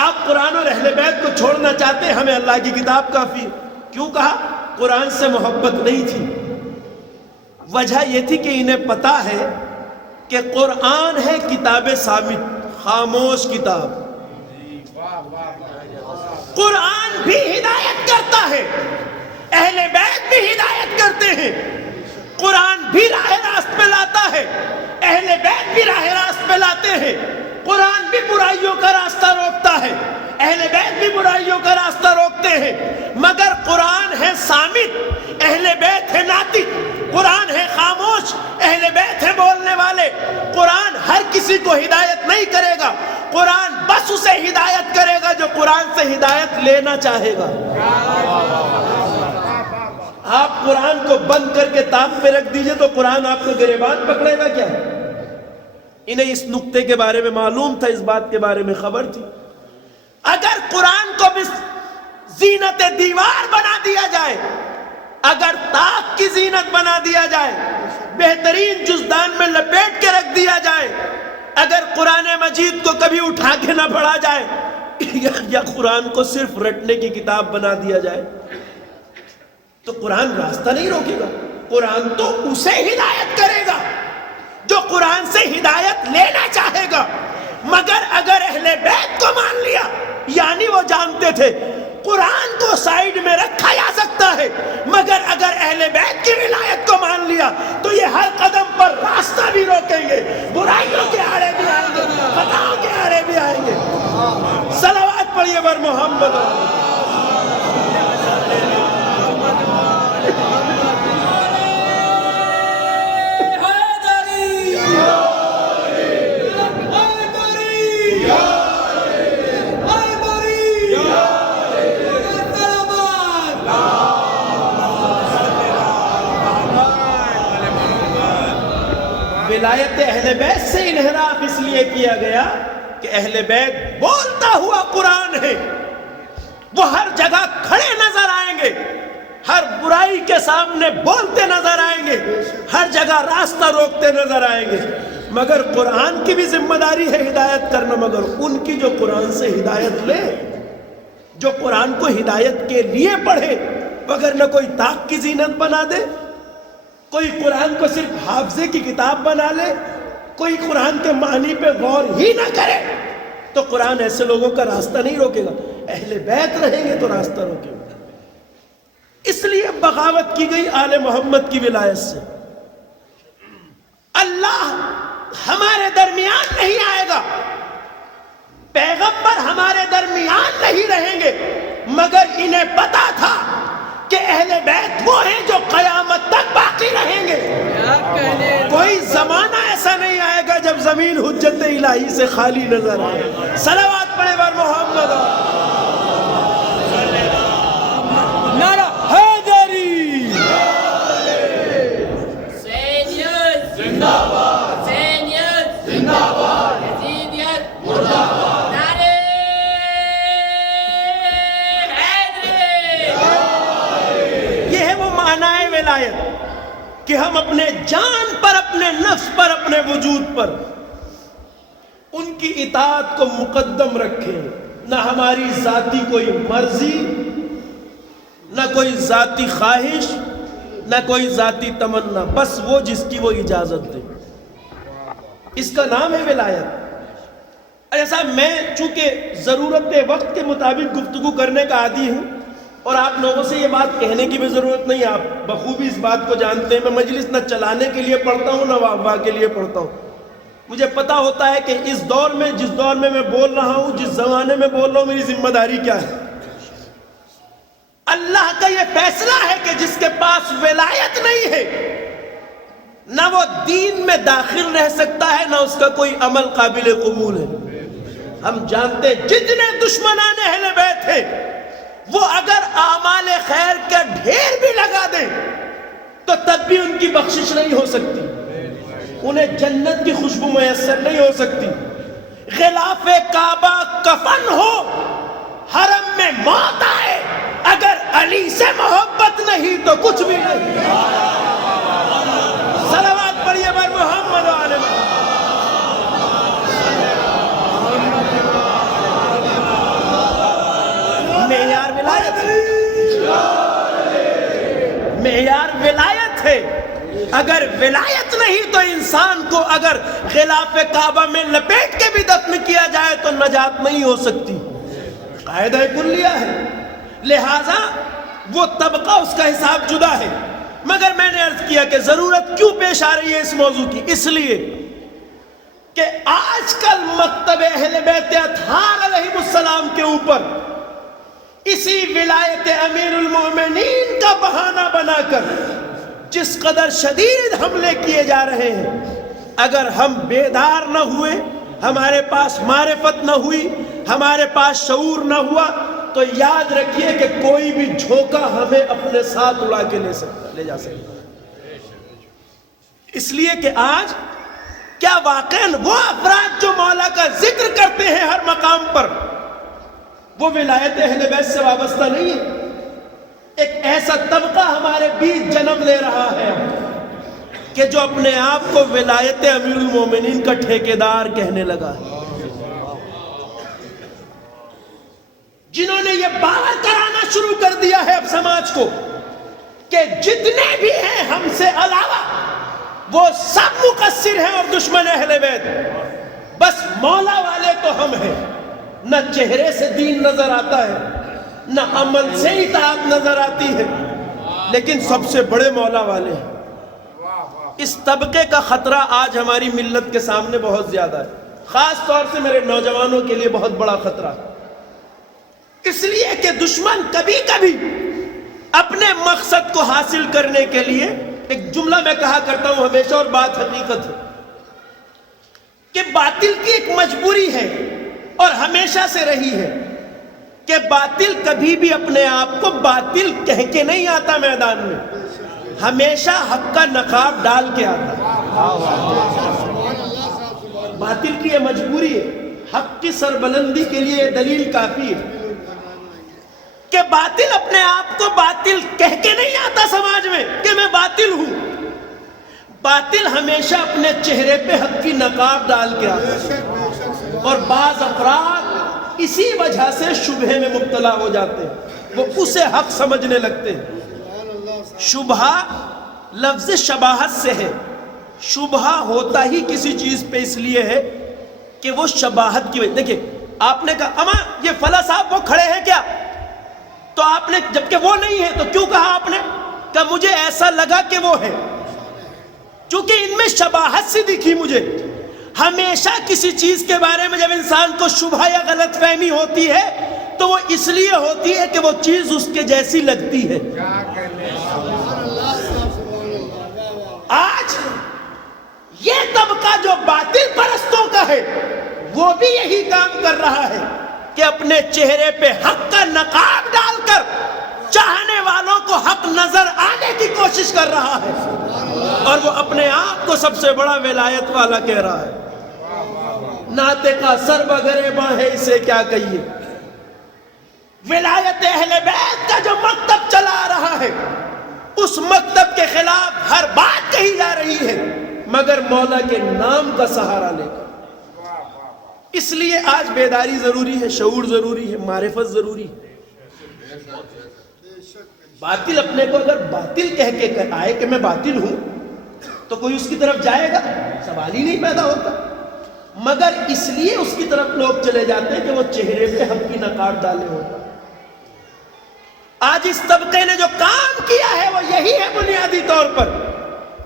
آپ قرآن اور اہل بیت کو چھوڑنا چاہتے ہیں، ہمیں اللہ کی کتاب کافی ہے۔ کیوں کہا؟ قرآن سے محبت نہیں تھی۔ وجہ یہ تھی کہ انہیں پتا ہے کہ قرآن ہے کتاب صامت، خاموش کتاب۔ قرآن بھی ہدایت کرتا ہے، اہل بیت بھی ہدایت کرتے ہیں، قرآن بھی راہ راست پہ لاتا ہے، اہل بیت بھی راہ راست پہ لاتے ہیں۔ قرآن بھی برائیوں کا راستہ روکتا ہے، اہل بیت بھی برائیوں کا راستہ روکتے ہیں، مگر قرآن ہے صامت، اہل بیت ہے ناطق۔ قرآن ہے خاموش، اہل بیت ہے بولنے والے۔ قرآن ہر کسی کو ہدایت نہیں کرے گا، قرآن بس اسے ہدایت کرے گا جو قرآن سے ہدایت لینا چاہے گا۔ آپ قرآن کو بند کر کے تاپ پہ رکھ دیجئے تو قرآن آپ کو گریبان پکڑے گا کیا؟ انہیں اس نقطے کے بارے میں معلوم تھا، اس بات کے بارے میں خبر تھی۔ اگر قرآن کو بھی زینت دیوار بنا دیا جائے، اگر طاق کی زینت بنا دیا جائے، بہترین جزدان میں لپیٹ کے رکھ دیا جائے، اگر قرآن مجید کو کبھی اٹھا کے نہ پڑھا جائے، یا قرآن کو صرف رٹنے کی کتاب بنا دیا جائے، تو قرآن راستہ نہیں روکے گا۔ قرآن تو اسے ہدایت کرے گا جو قرآن سے ہدایت لینا چاہے گا۔ مگر اگر اہل بیت کو مان لیا، یعنی وہ جانتے تھے قرآن کو سائیڈ میں رکھا جا سکتا ہے، مگر اگر اہل بیت کی ولایت کو مان لیا تو یہ ہر قدم پر راستہ بھی روکیں گے، برائیوں کے آڑے بھی آئیں گے، خطاؤں کے آڑے بھی آئیں گے۔ صلوات پڑھیے بر محمد۔ ولایت اہل بیت سے انحراف اس لیے کیا گیا کہ اہل بیت بولتا ہوا قرآن ہے، وہ ہر جگہ کھڑے نظر آئیں گے، ہر برائی کے سامنے بولتے نظر آئیں گے، ہر جگہ راستہ روکتے نظر آئیں گے، مگر قرآن کی بھی ذمہ داری ہے ہدایت کرنا، مگر ان کی جو قرآن سے ہدایت لے، جو قرآن کو ہدایت کے لیے پڑھے، مگر نہ کوئی طاق کی زینت بنا دے، کوئی قرآن کو صرف حافظے کی کتاب بنا لے، کوئی قرآن کے معنی پہ غور ہی نہ کرے، تو قرآن ایسے لوگوں کا راستہ نہیں روکے گا۔ اہل بیت رہیں گے تو راستہ روکے گا۔ اس لیے بغاوت کی گئی آل محمد کی ولایت سے۔ اللہ ہمارے درمیان نہیں آئے گا، پیغمبر ہمارے درمیان نہیں رہیں گے، مگر انہیں پتا تھا کہ اہل بیت وہ ہیں جو قیامت تک باقی رہیں گے۔ کوئی زمانہ ایسا نہیں آئے گا جب زمین حجت الہی سے خالی نظر آئے۔ صلوات پڑھے بر محمد۔ نعرہ حیدری، حسینیت زندہ باد، حسینیت زندہ باد، یزیدیت مردہ باد، نعرہ حیدری۔ یہ ہے وہ معنی ولایت کہ ہم اپنے جان پر، اپنے نفس پر، اپنے وجود پر ان کی اطاعت کو مقدم رکھیں، نہ ہماری ذاتی کوئی مرضی، نہ کوئی ذاتی خواہش، نہ کوئی ذاتی تمنا، بس وہ جس کی وہ اجازت دے۔ اس کا نام ہے ولایت۔ ایسا میں چونکہ ضرورت وقت کے مطابق گفتگو کرنے کا عادی ہوں، اور آپ لوگوں سے یہ بات کہنے کی بھی ضرورت نہیں، آپ بخوبی اس بات کو جانتے ہیں، میں مجلس نہ چلانے کے لیے پڑھتا ہوں نہ واہ واہ کے لیے پڑھتا ہوں، مجھے پتا ہوتا ہے کہ اس دور میں جس دور میں بول رہا ہوں، جس زمانے میں بول رہا ہوں، میری ذمہ داری کیا ہے۔ اللہ کا یہ فیصلہ ہے کہ جس کے پاس ولایت نہیں ہے نہ وہ دین میں داخل رہ سکتا ہے، نہ اس کا کوئی عمل قابل قبول ہے۔ ہم جانتے ہیں جتنے دشمنان اہل بیت ہیں وہ اگر اعمال خیر کا ڈھیر بھی لگا دیں تو تب بھی ان کی بخشش نہیں ہو سکتی، انہیں جنت کی خوشبو میسر نہیں ہو سکتی۔ غلاف کعبہ کفن ہو، حرم میں موت آئے، اگر علی سے محبت نہیں تو کچھ بھی نہیں۔ صلوات پڑھیے بر محمد و آل محمد۔ معیار ولایت ہے، معیار ولایت ہے۔ اگر ولایت نہیں تو انسان کو اگر غلاف کعبہ میں لپیٹ کے بھی دفن کیا جائے تو نجات نہیں ہو سکتی، قاعدہ کلیہ ہے۔ لہذا وہ طبقہ اس کا حساب جدا ہے۔ مگر میں نے عرض کیا کہ ضرورت کیوں پیش آ رہی ہے اس موضوع کی، اس لیے کہ آج کل مکتب اہل بیت اطہار علیہ السلام کے اوپر اسی ولایت امیر المومنین کا بہانہ بنا کر جس قدر شدید حملے کیے جا رہے ہیں، اگر ہم بیدار نہ ہوئے، ہمارے پاس معرفت نہ ہوئی، ہمارے پاس شعور نہ ہوا تو یاد رکھیے کہ کوئی بھی جھونکا ہمیں اپنے ساتھ اڑا کے لے جا سکتا ہے۔ اس لیے کہ آج کیا واقعاً وہ افراد جو مولا کا ذکر کرتے ہیں ہر مقام پر وہ ولایت اہل بیت سے وابستہ نہیں ہے؟ ایک ایسا طبقہ ہمارے بیچ جنم لے رہا ہے کہ جو اپنے آپ کو ولایت امیر المومنین کا ٹھیکیدار کہنے لگا ہے، جنہوں نے یہ باور کرانا شروع کر دیا ہے اب سماج کو کہ جتنے بھی ہیں ہم سے علاوہ وہ سب مقصر ہیں اور دشمن اہل بیت، بس مولا والے تو ہم ہیں۔ نہ چہرے سے دین نظر آتا ہے، نہ عمل سے اطاعت نظر آتی ہے، لیکن سب سے بڑے مولا والے ہیں۔ اس طبقے کا خطرہ آج ہماری ملت کے سامنے بہت زیادہ ہے، خاص طور سے میرے نوجوانوں کے لیے بہت بڑا خطرہ، اس لیے کہ دشمن کبھی کبھی اپنے مقصد کو حاصل کرنے کے لیے، ایک جملہ میں کہا کرتا ہوں ہمیشہ اور بات حقیقت ہے کہ باطل کی ایک مجبوری ہے اور ہمیشہ سے رہی ہے کہ باطل کبھی بھی اپنے آپ کو باطل کہہ کے نہیں آتا میدان میں، ہمیشہ حق کا نقاب ڈال کے آتا۔ باطل کی یہ مجبوری ہے، حق کی سربلندی کے لیے یہ دلیل کافی ہے کہ باطل اپنے آپ کو باطل کہہ کے نہیں آتا سماج میں کہ میں باطل ہوں، باطل ہمیشہ اپنے چہرے پہ حق کی نقاب ڈال کے آتا ہے، اور بعض افراد اسی وجہ سے شبہے میں مبتلا ہو جاتے ہیں، وہ اسے حق سمجھنے لگتے ہیں۔ شبہ لفظ شباہت سے ہے، شبہ ہوتا ہی کسی چیز پہ اس لیے ہے کہ وہ شباہت کی وجہ۔ دیکھیں آپ نے کہا اما یہ فلاں صاحب وہ کھڑے ہیں کیا، تو آپ نے جبکہ وہ نہیں ہے تو کیوں کہا آپ نے؟ کہ مجھے ایسا لگا کہ وہ ہے، چونکہ ان میں شباہت سی دکھی مجھے۔ ہمیشہ کسی چیز کے بارے میں جب انسان کو شبہ یا غلط فہمی ہوتی ہے تو وہ اس لیے ہوتی ہے کہ وہ چیز اس کے جیسی لگتی ہے۔ آج یہ طبقہ جو باطل پرستوں کا ہے وہ بھی یہی کام کر رہا ہے کہ اپنے چہرے پہ حق کا نقاب ڈال کر چاہنے والوں کو حق نظر آنے کی کوشش کر رہا ہے، اور وہ اپنے آپ کو سب سے بڑا ولایت والا کہہ رہا ہے۔ ناطے کا سر بگریباں ہے، اسے کیا کہیے۔ ولایت اہل بیت کا جو مکتب چلا رہا ہے اس مکتب کے خلاف ہر بات کہی جا رہی ہے مگر مولا کے نام کا سہارا لے کر۔ اس لیے آج بیداری ضروری ہے، شعور ضروری ہے، معرفت ضروری ہے۔ باطل اپنے کو اگر باطل کہہ کے آئے کہ میں باطل ہوں تو کوئی اس کی طرف جائے گا؟ سوال ہی نہیں پیدا ہوتا۔ مگر اس لیے اس کی طرف لوگ چلے جاتے ہیں کہ وہ چہرے پہ حق کی نقاب ڈالے ہوتا۔ آج آج اس طبقے نے جو کام کیا ہے وہ یہی ہے بنیادی طور پر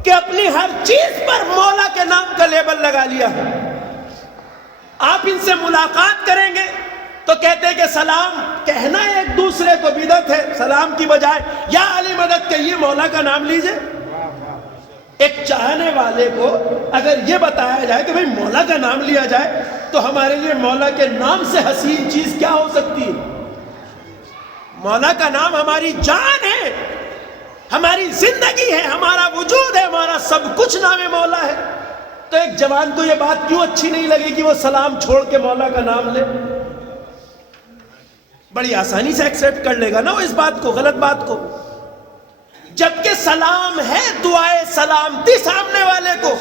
کہ اپنی ہر چیز پر مولا کے نام کا لیبل لگا لیا ہے. آپ ان سے ملاقات کریں گے تو کہتے ہیں کہ سلام کہنا ایک دوسرے کو بدعت ہے، سلام کی بجائے یا علی مدد کہیے، مولا کا نام لیجئے. ایک چاہنے والے کو اگر یہ بتایا جائے کہ بھئی مولا کا نام لیا جائے تو ہمارے لیے مولا کے نام سے حسین چیز کیا ہو سکتی ہے؟ مولا کا نام ہماری جان ہے، ہماری زندگی ہے، ہمارا وجود ہے، ہمارا سب کچھ نام مولا ہے. تو ایک جوان کو یہ بات کیوں اچھی نہیں لگے کہ وہ سلام چھوڑ کے مولا کا نام لے؟ بڑی آسانی سے ایکسپٹ کر لے گا نا وہ اس بات کو، غلط بات کو. جبکہ سلام ہے دعائے سلامتی سامنے والے کو.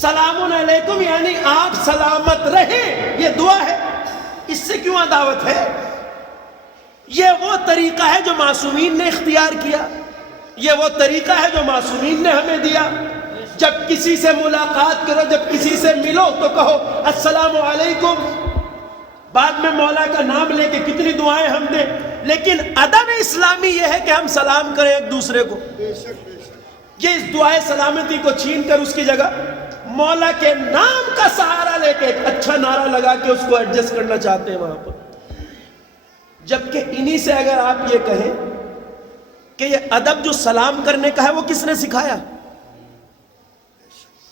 سلام علیکم یعنی آپ سلامت رہیں، یہ دعا ہے. اس سے کیوں عداوت ہے؟ یہ وہ طریقہ ہے جو معصومین نے اختیار کیا، یہ وہ طریقہ ہے جو معصومین نے ہمیں دیا. جب کسی سے ملاقات کرو، جب کسی سے ملو تو کہو السلام علیکم، بعد میں مولا کا نام لے کے کتنی دعائیں ہم دیں. لیکن ادب اسلامی یہ ہے کہ ہم سلام کریں ایک دوسرے کو. یہ اس دعائے سلامتی کو چھین کر اس کی جگہ مولا کے نام کا سہارا لے کے ایک اچھا نعرہ لگا کے اس کو ایڈجسٹ کرنا چاہتے ہیں وہاں پر. جبکہ انہی سے اگر آپ یہ کہیں کہ یہ ادب جو سلام کرنے کا ہے وہ کس نے سکھایا؟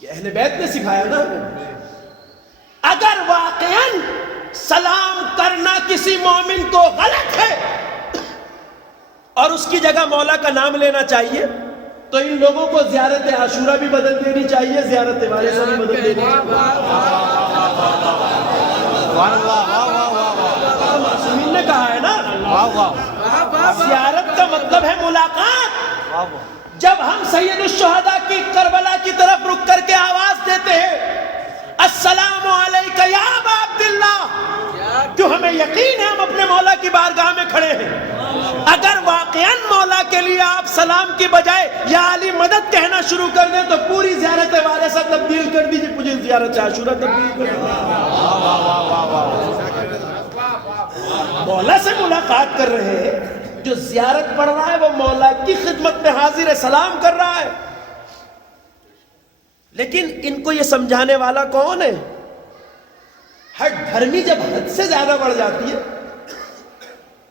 یہ اہل بیت نے سکھایا نا ہمیں. اگر واقعاً سلام کرنا کسی مومن کو غلط ہے اور اس کی جگہ مولا کا نام لینا چاہیے تو ان لوگوں کو زیارت عاشورہ بھی بدل دینی چاہیے، زیارت وارثہ بھی بدل دینی چاہیے. معصومین نے کہا ہے نا زیارت کا مطلب ہے ملاقات. جب ہم سید الشہداء کی کربلا کی طرف رک کر کے آواز دیتے ہیں السلام علیکہ یا ابا عبداللہ، کیوں ہمیں یقین ہے ہم اپنے مولا کی بارگاہ میں کھڑے ہیں. اگر واقعاً مولا کے لیے آپ سلام کی بجائے یا علی مدد کہنا شروع کر دیں تو پوری زیارت وارثہ تبدیل کر دیجیے، مجھے زیارت عاشورہ تبدیل کر دیجیے. مولا سے ملاقات کر رہے ہیں، جو زیارت پڑھ رہا ہے وہ مولا کی خدمت میں حاضر ہے، سلام کر رہا ہے. لیکن ان کو یہ سمجھانے والا کون ہے؟ ہر دھرمی جب حد سے زیادہ بڑھ جاتی ہے.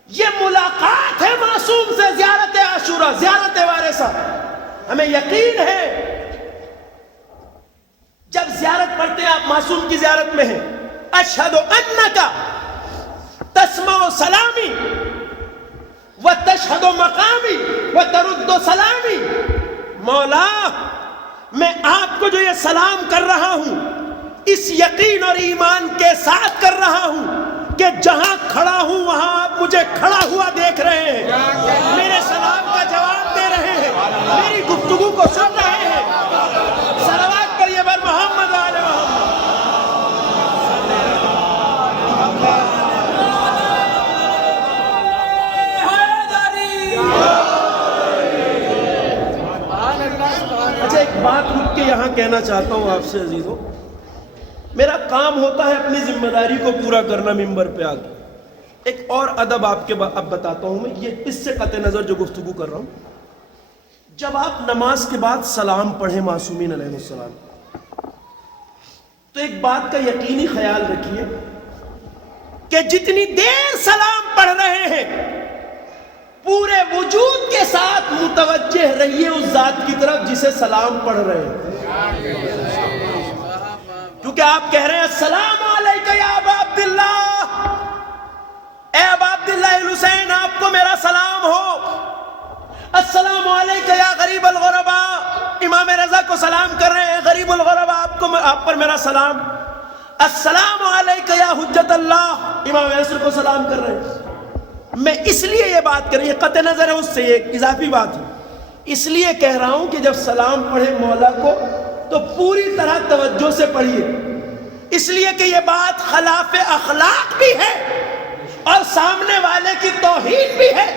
یہ ملاقات ہے معصوم سے، زیارت عاشورہ، زیارت وارثہ. ہمیں یقین ہے جب زیارت پڑھتے ہیں آپ معصوم کی زیارت میں ہیں، اشہد انک تسمع سلامی وتشہد مقامی وترد سلامی. مولا میں آپ کو جو یہ سلام کر رہا ہوں اس یقین اور ایمان کے ساتھ کر رہا ہوں کہ جہاں کھڑا ہوں وہاں آپ مجھے کھڑا ہوا دیکھ رہے ہیں، میرے سلام کا جواب دے رہے ہیں، میری گفتگو کو سن رہے ہیں. صلوات پڑھیے بر محمد و آل محمد. اچھا ایک بات رک کے یہاں کہنا چاہتا ہوں آپ سے عزیزوں. میرا کام ہوتا ہے اپنی ذمہ داری کو پورا کرنا ممبر پہ آگے. ایک اور ادب آپ کے اب بتاتا ہوں میں، یہ اس سے قطع نظر جو گفتگو کر رہا ہوں. جب آپ نماز کے بعد سلام پڑھیں معصومین علیہ السلام تو ایک بات کا یقینی خیال رکھیے کہ جتنی دیر سلام پڑھ رہے ہیں پورے وجود کے ساتھ متوجہ رہیے اس ذات کی طرف جسے سلام پڑھ رہے ہیں. کیونکہ آپ کہہ رہے ہیں السلام علیکہ یا ابا عبداللہ، اے ابا عبداللہ الحسین آپ کو میرا سلام ہو. السلام علیکہ یا غریب الغرباء، امام رضا کو سلام کر رہے ہیں، غریب الغرباء آپ پر میرا سلام. السلام علیکہ یا حجت اللہ، امام یاسر کو سلام کر رہے ہیں. میں اس لیے یہ بات کر رہی ہوں، قطع نظر ہے اس سے، یہ اضافی بات ہے. اس لیے کہہ رہا ہوں کہ جب سلام پڑھے مولا کو تو پوری طرح توجہ سے پڑھیے، اس لیے کہ یہ بات خلاف اخلاق بھی ہے اور سامنے والے کی توہین بھی ہے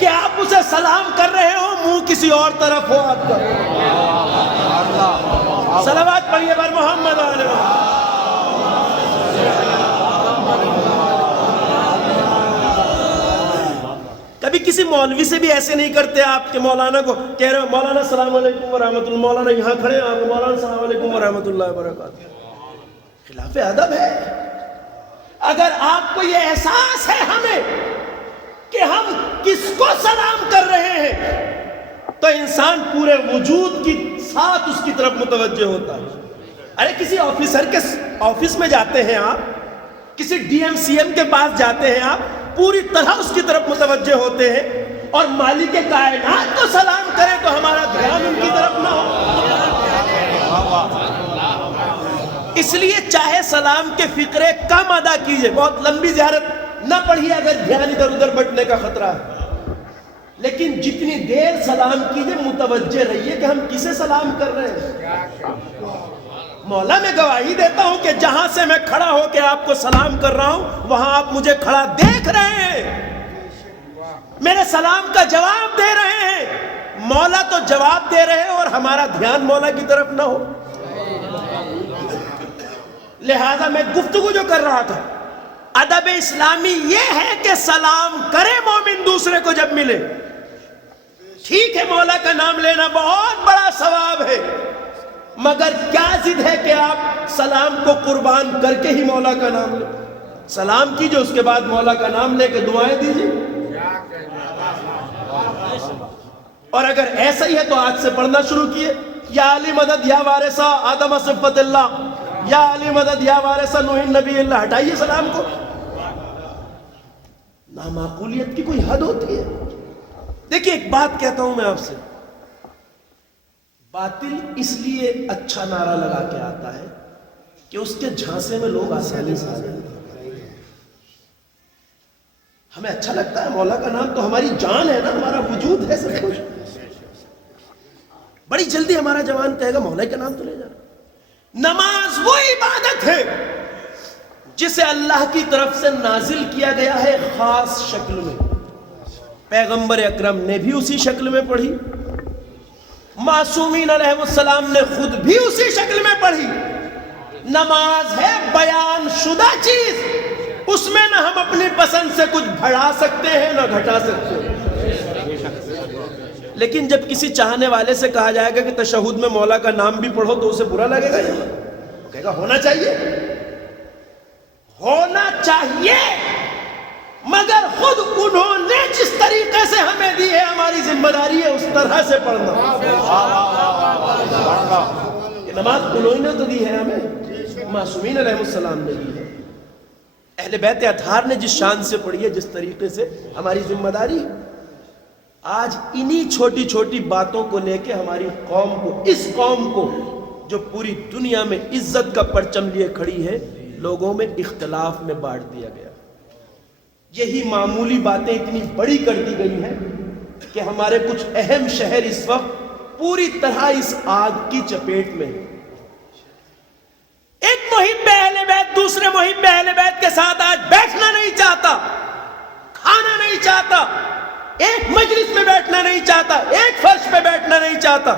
کہ آپ اسے سلام کر رہے ہو منہ کسی اور طرف ہو آپ کا. صلوات پڑھیے بر محمد و آل محمد. کبھی کسی مولوی سے بھی ایسے نہیں کرتے آپ کہ مولانا کو کہہ رہے ہو مولانا السلام علیکم ورحمۃ اللہ، مولانا یہاں کھڑے ہیں آپ مولانا السلام علیکم ورحمۃ اللہ وبرکاتہ، خلاف ادب ہے۔ اگر آپ کو یہ احساس ہے ہمیں کہ ہم کس کو سلام کر رہے ہیں تو انسان پورے وجود کی ساتھ اس کی طرف متوجہ ہوتا ہے۔ ارے کسی آفیسر کے آفس میں جاتے ہیں آپ، کسی ڈی ایم سی ایم کے پاس جاتے ہیں آپ، پوری طرح اس کی طرف متوجہ ہوتے ہیں، اور مالک کائنات کو سلام کریں تو ہمارا دھیان ان کی طرف نہ ہو۔ اس لیے چاہے سلام کے فقرے کم ادا کیجئے، بہت لمبی زیارت نہ پڑھیے اگر دھیان ادھر ادھر بٹنے کا خطرہ ہے، لیکن جتنی دیر سلام کیجئے متوجہ رہیے کہ ہم کسے سلام کر رہے ہیں۔ مولا میں گواہی دیتا ہوں کہ جہاں سے میں کھڑا ہو کے آپ کو سلام کر رہا ہوں وہاں آپ مجھے کھڑا دیکھ رہے ہیں، میرے سلام کا جواب دے رہے ہیں۔ مولا تو جواب دے رہے ہیں اور ہمارا دھیان مولا کی طرف نہ ہو۔ لہذا میں گفتگو جو کر رہا تھا، ادب اسلامی یہ ہے کہ سلام کرے مومن دوسرے کو جب ملے۔ ٹھیک ہے مولا کا نام لینا بہت بڑا ثواب ہے، مگر کیا ضد ہے کہ آپ سلام کو قربان کر کے ہی مولا کا نام لیں؟ سلام کیجئے اس کے بعد مولا کا نام لے کے دعائیں دیجئے۔ اور اگر ایسا ہی ہے تو آج سے پڑھنا شروع کیے، یا علی مدد یا وارثہ آدم صفت اللہ، یا علی مدد یا وارثہ نوح نبی اللہ، ہٹائیے سلام کو۔ نامعقولیت کی کوئی حد ہوتی ہے؟ دیکھیے ایک بات کہتا ہوں میں آپ سے، باطل اس لیے اچھا نعرہ لگا کے آتا ہے کہ اس کے جھانسے میں لوگ آسانی سے آ جائیں۔ ہمیں اچھا لگتا ہے، مولا کا نام تو ہماری جان ہے نا، ہمارا وجود ہے سب کچھ، بڑی جلدی ہمارا جوان کہے گا مولا کا نام تو لے جانا۔ نماز وہ عبادت ہے جسے اللہ کی طرف سے نازل کیا گیا ہے خاص شکل میں، پیغمبر اکرم نے بھی اسی شکل میں پڑھی، معصومین علیہ السلام نے خود بھی اسی شکل میں پڑھی۔ نماز ہے بیان شدہ چیز، اس میں نہ ہم اپنی پسند سے کچھ بڑھا سکتے ہیں نہ گھٹا سکتے ہیں۔ لیکن جب کسی چاہنے والے سے کہا جائے گا کہ تشہد میں مولا کا نام بھی پڑھو تو اسے برا لگے گا، وہ کہے گا ہونا چاہیے، ہونا چاہیے، مگر خود انہوں نے جس طریقے سے ہمیں دی ہے ہماری ذمہ داری ہے اس طرح سے پڑھنا۔ یہ نماز انہوں نے تو دی ہے ہمیں، معصومین علیہ السلام نے دی ہے، اہل بیت اطہار نے جس شان سے پڑھی ہے، جس طریقے سے ہماری ذمہ داری ہے۔ آج انہی چھوٹی چھوٹی باتوں کو لے کے ہماری قوم کو، اس قوم کو جو پوری دنیا میں عزت کا پرچم لیے کھڑی ہے، لوگوں میں اختلاف میں بانٹ دیا گیا۔ یہی معمولی باتیں اتنی بڑی کر دی گئی ہیں کہ ہمارے کچھ اہم شہر اس وقت پوری طرح اس آگ کی چپیٹ میں۔ ایک محب اہل بیت دوسرے محب اہل بیت کے ساتھ آج بیٹھنا نہیں چاہتا، کھانا نہیں چاہتا، ایک مجلس میں بیٹھنا نہیں چاہتا، ایک فرش پہ بیٹھنا نہیں چاہتا،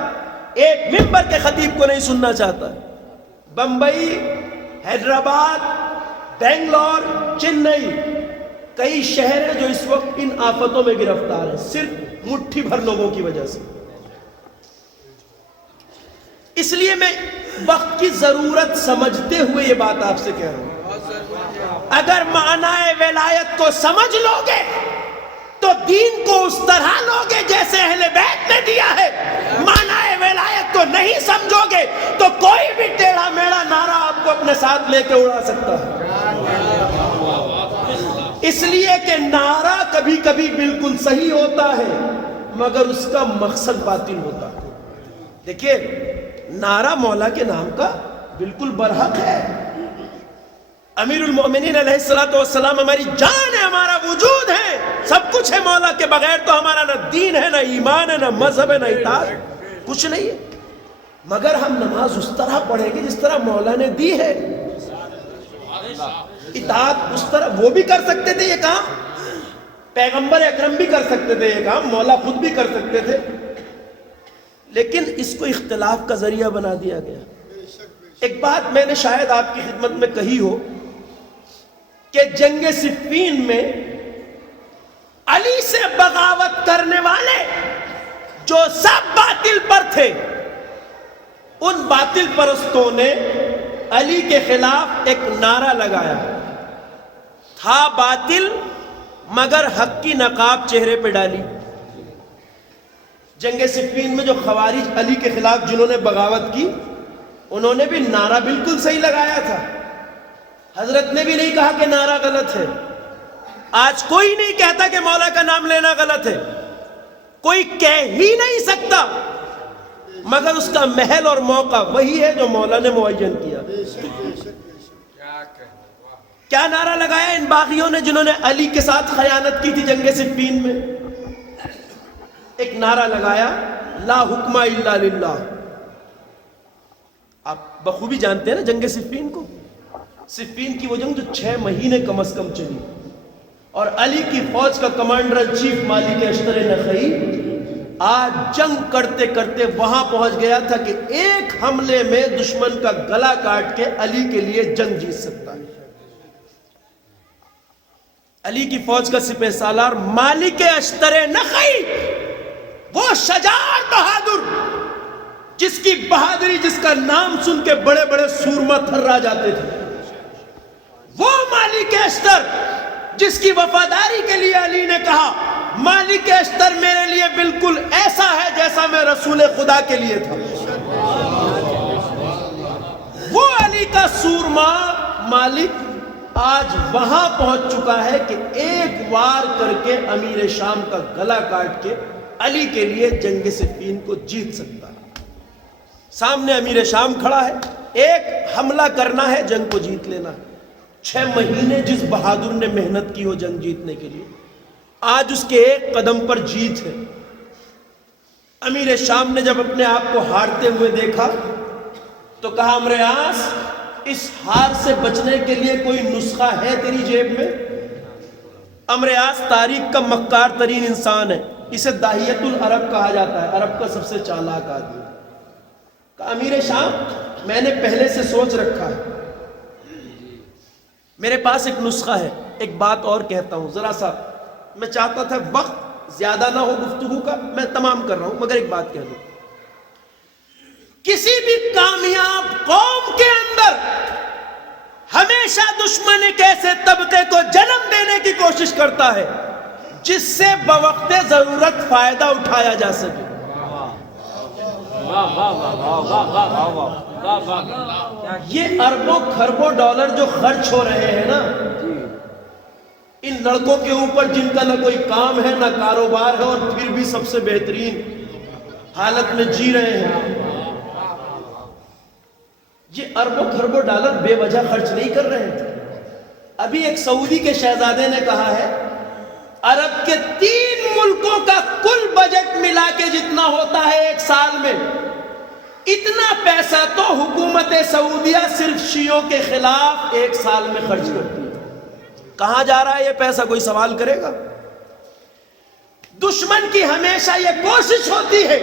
ایک منبر کے خطیب کو نہیں سننا چاہتا۔ بمبئی، حیدرآباد، بنگلور، چنئی، کئی شہر ہیں جو اس وقت ان آفتوں میں گرفتار ہیں، صرف مٹھی بھر لوگوں کی وجہ سے۔ اس لیے میں وقت کی ضرورت سمجھتے ہوئے یہ بات آپ سے کہہ رہا ہوں، اگر معنی ولایت کو سمجھ لو گے تو دین کو اس طرح لوگے جیسے اہل بیت نے دیا ہے، معنی ولایت کو نہیں سمجھو گے تو کوئی بھی ٹیڑھا میڑھا نعرہ آپ کو اپنے ساتھ لے کے اڑا سکتا ہے۔ اس لیے کہ نعرہ کبھی کبھی بالکل صحیح ہوتا ہے مگر اس کا مقصد باطل ہوتا ہے۔ دیکھیے نعرہ مولا کے نام کا بالکل برحق ہے، امیر المومنین علیہ الصلوۃ والسلام ہماری جان ہے، ہمارا وجود ہے، سب کچھ ہے، مولا کے بغیر تو ہمارا نہ دین ہے، نہ ایمان ہے، نہ مذہب ہے، نہ اطاعت، کچھ نہیں ہے۔ مگر ہم نماز اس طرح پڑھیں گے جس طرح مولا نے دی ہے، اطاعت اس طرح، وہ بھی کر سکتے تھے یہ کام، پیغمبر اکرم بھی کر سکتے تھے یہ کام، مولا خود بھی کر سکتے تھے، لیکن اس کو اختلاف کا ذریعہ بنا دیا گیا۔ ایک بات میں نے شاید آپ کی خدمت میں کہی ہو کہ جنگ صفین میں علی سے بغاوت کرنے والے جو سب باطل پر تھے، ان باطل پرستوں نے علی کے خلاف ایک نعرہ لگایا، تھا باطل مگر حق کی نقاب چہرے پہ ڈالی۔ جنگ صفین میں جو خوارج علی کے خلاف جنہوں نے بغاوت کی، انہوں نے بھی نعرہ بالکل صحیح لگایا تھا، حضرت نے بھی نہیں کہا کہ نعرہ غلط ہے۔ آج کوئی نہیں کہتا کہ مولا کا نام لینا غلط ہے، کوئی کہہ ہی نہیں سکتا، مگر اس کا محل اور موقع وہی ہے جو مولا نے معین کیا۔ کیا نعرہ لگایا ان باغیوں نے جنہوں نے علی کے ساتھ خیانت کی تھی جنگ صفین میں؟ ایک نعرہ لگایا، لا حکم الا للہ۔ آپ بخوبی جانتے ہیں نا جنگ صفین کو، صفین کی وہ جنگ جو 6 مہینے کم از کم چلی، اور علی کی فوج کا کمانڈر چیف مالک اشتر نخعی آج جنگ کرتے کرتے وہاں پہنچ گیا تھا کہ ایک حملے میں دشمن کا گلا کاٹ کے علی کے لیے جنگ جیت سکتا ہے۔ علی کی فوج کا سپہ سالار مالک اشتر نخعی، وہ شجاع بہادر جس کی بہادری، جس کا نام سن کے بڑے بڑے سورما تھرا جاتے تھے، وہ مالک اشتر جس کی وفاداری کے لیے علی نے کہا مالک اشتر میرے لیے بالکل ایسا ہے جیسا میں رسول خدا کے لیے تھا، وہ علی کا سورما مالک آج وہاں پہنچ چکا ہے کہ ایک وار کر کے امیر شام کا گلا کاٹ کے علی کے لیے جنگ صفین کو جیت سکتا ہے۔ سامنے امیر شام کھڑا ہے، ایک حملہ کرنا ہے، جنگ کو جیت لینا ہے۔ 6 مہینے جس بہادر نے محنت کی ہو جنگ جیتنے کے لیے، آج اس کے ایک قدم پر جیت ہے۔ امیر شام نے جب اپنے آپ کو ہارتے ہوئے دیکھا تو کہا عمرو عاص، اس ہار سے بچنے کے لیے کوئی نسخہ ہے تیری جیب میں؟ عمرو عاص تاریخ کا مکار ترین انسان ہے، اسے داہیت العرب کہا جاتا ہے، عرب کا سب سے چالاک آدمی۔ کہا امیر شام، میں نے پہلے سے سوچ رکھا ہے، میرے پاس ایک نسخہ ہے، ایک بات اور کہتا ہوں، ذرا سا میں چاہتا تھا وقت زیادہ نہ ہو گفتگو کا، میں تمام کر رہا ہوں، مگر ایک بات کہہ دوں، کسی بھی کامیاب قوم کے اندر ہمیشہ دشمن ایک ایسے طبقے کو جنم دینے کی کوشش کرتا ہے جس سے بوقت ضرورت فائدہ اٹھایا جا سکے۔ یہ اربوں خربوں ڈالر جو خرچ ہو رہے ہیں نا ان لڑکوں کے اوپر، جن کا نہ کوئی کام ہے نہ کاروبار ہے اور پھر بھی سب سے بہترین حالت میں جی رہے ہیں، یہ اربوں خربوں ڈالر بے وجہ خرچ نہیں کر رہے تھے۔ ابھی ایک سعودی کے شہزادے نے کہا ہے عرب کے 3 ملکوں کا کل بجٹ ملا کے جتنا ہوتا ہے ایک سال میں، اتنا پیسہ تو حکومت سعودیہ صرف شیعوں کے خلاف ایک سال میں خرچ کرتی ہے۔ کہاں جا رہا ہے یہ پیسہ، کوئی سوال کرے گا؟ دشمن کی ہمیشہ یہ کوشش ہوتی ہے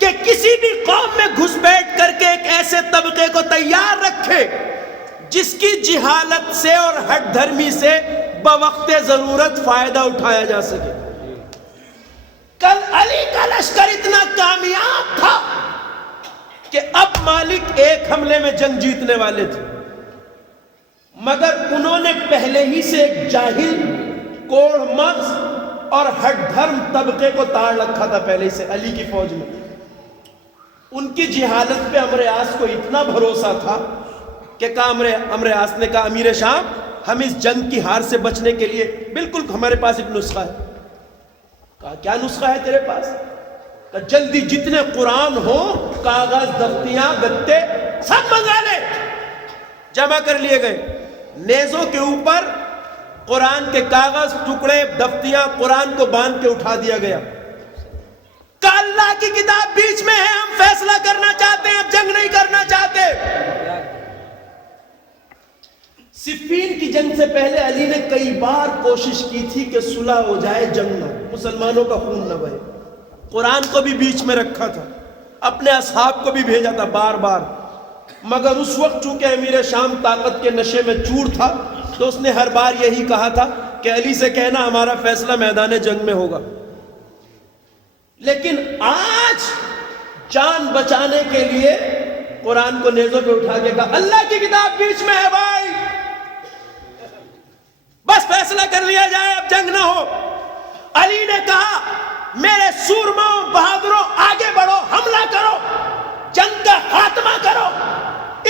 کہ کسی بھی قوم میں گھس بیٹھ کر کے ایک ایسے طبقے کو تیار رکھے جس کی جہالت سے اور ہٹ دھرمی سے بوقت ضرورت فائدہ اٹھایا جا سکے۔ کل علی کا لشکر اتنا کامیاب تھا کہ اب مالک ایک حملے میں جنگ جیتنے والے تھے، مگر انہوں نے پہلے ہی سے ایک جاہل، کوڑھ مغز اور ہٹ دھرم طبقے کو تاڑ رکھا تھا پہلے سے علی کی فوج میں۔ ان کی جہالت پہ عمرو عاص کو اتنا بھروسہ تھا کہ عمرو عاص نے کہا امیر شام، ہم اس جنگ کی ہار سے بچنے کے لیے بالکل ہمارے پاس ایک نسخہ ہے۔ کہا کیا نسخہ ہے تیرے پاس؟ کہا جلدی جتنے قرآن ہو، کاغذ، دفتیاں، گتے سب منگا لے۔ جمع کر لیے گئے، نیزوں کے اوپر قرآن کے کاغذ، ٹکڑے، دفتیاں، قرآن کو باندھ کے اٹھا دیا گیا۔ کہ اللہ کی کتاب بیچ میں ہے، ہم فیصلہ کرنا چاہتے ہیں، اب جنگ نہیں کرنا چاہتے۔ صفین کی جنگ سے پہلے علی نے کئی بار کوشش کی تھی کہ صلح ہو جائے، جنگ نہ، مسلمانوں کا خون نہ بہے۔ قرآن کو بھی بیچ میں رکھا تھا، اپنے اصحاب کو بھی بھیجا تھا بار بار، مگر اس وقت چونکہ امیر شام طاقت کے نشے میں چور تھا تو اس نے ہر بار یہی کہا تھا کہ علی سے کہنا ہمارا فیصلہ میدان جنگ میں ہوگا. لیکن آج جان بچانے کے لیے قرآن کو نیزوں پہ اٹھا کے کہا اللہ کی کتاب بیچ میں ہے بھائی, بس فیصلہ کر لیا جائے, اب جنگ نہ ہو. علی نے کہا میرے سورماؤں بہادروں آگے بڑھو, حملہ کرو, جنگ کا خاتمہ کرو,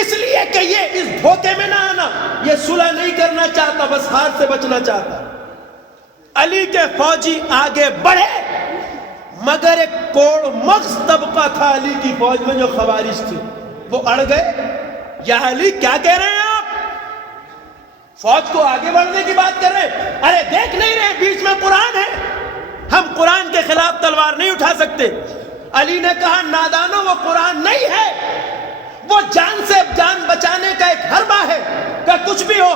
اس لیے کہ یہ اس دھوکے میں نہ آنا, یہ صلح نہیں کرنا چاہتا, بس ہار سے بچنا چاہتا. علی کے فوجی آگے بڑھے, مگر ایک کوڑ مغز طبقہ تھا علی کی فوج میں جو خوارج تھے, وہ اڑ گئے. یا علی کیا کہہ رہے ہیں آپ, فوج کو آگے بڑھنے کی بات کر رہے ہیں, ارے دیکھ نہیں رہے بیچ میں قرآن ہے, ہم قرآن کے خلاف تلوار نہیں اٹھا سکتے. علی نے کہا نادانو وہ قرآن نہیں ہے, وہ جان سے جان بچانے کا ایک حربہ ہے, کہ کچھ بھی ہو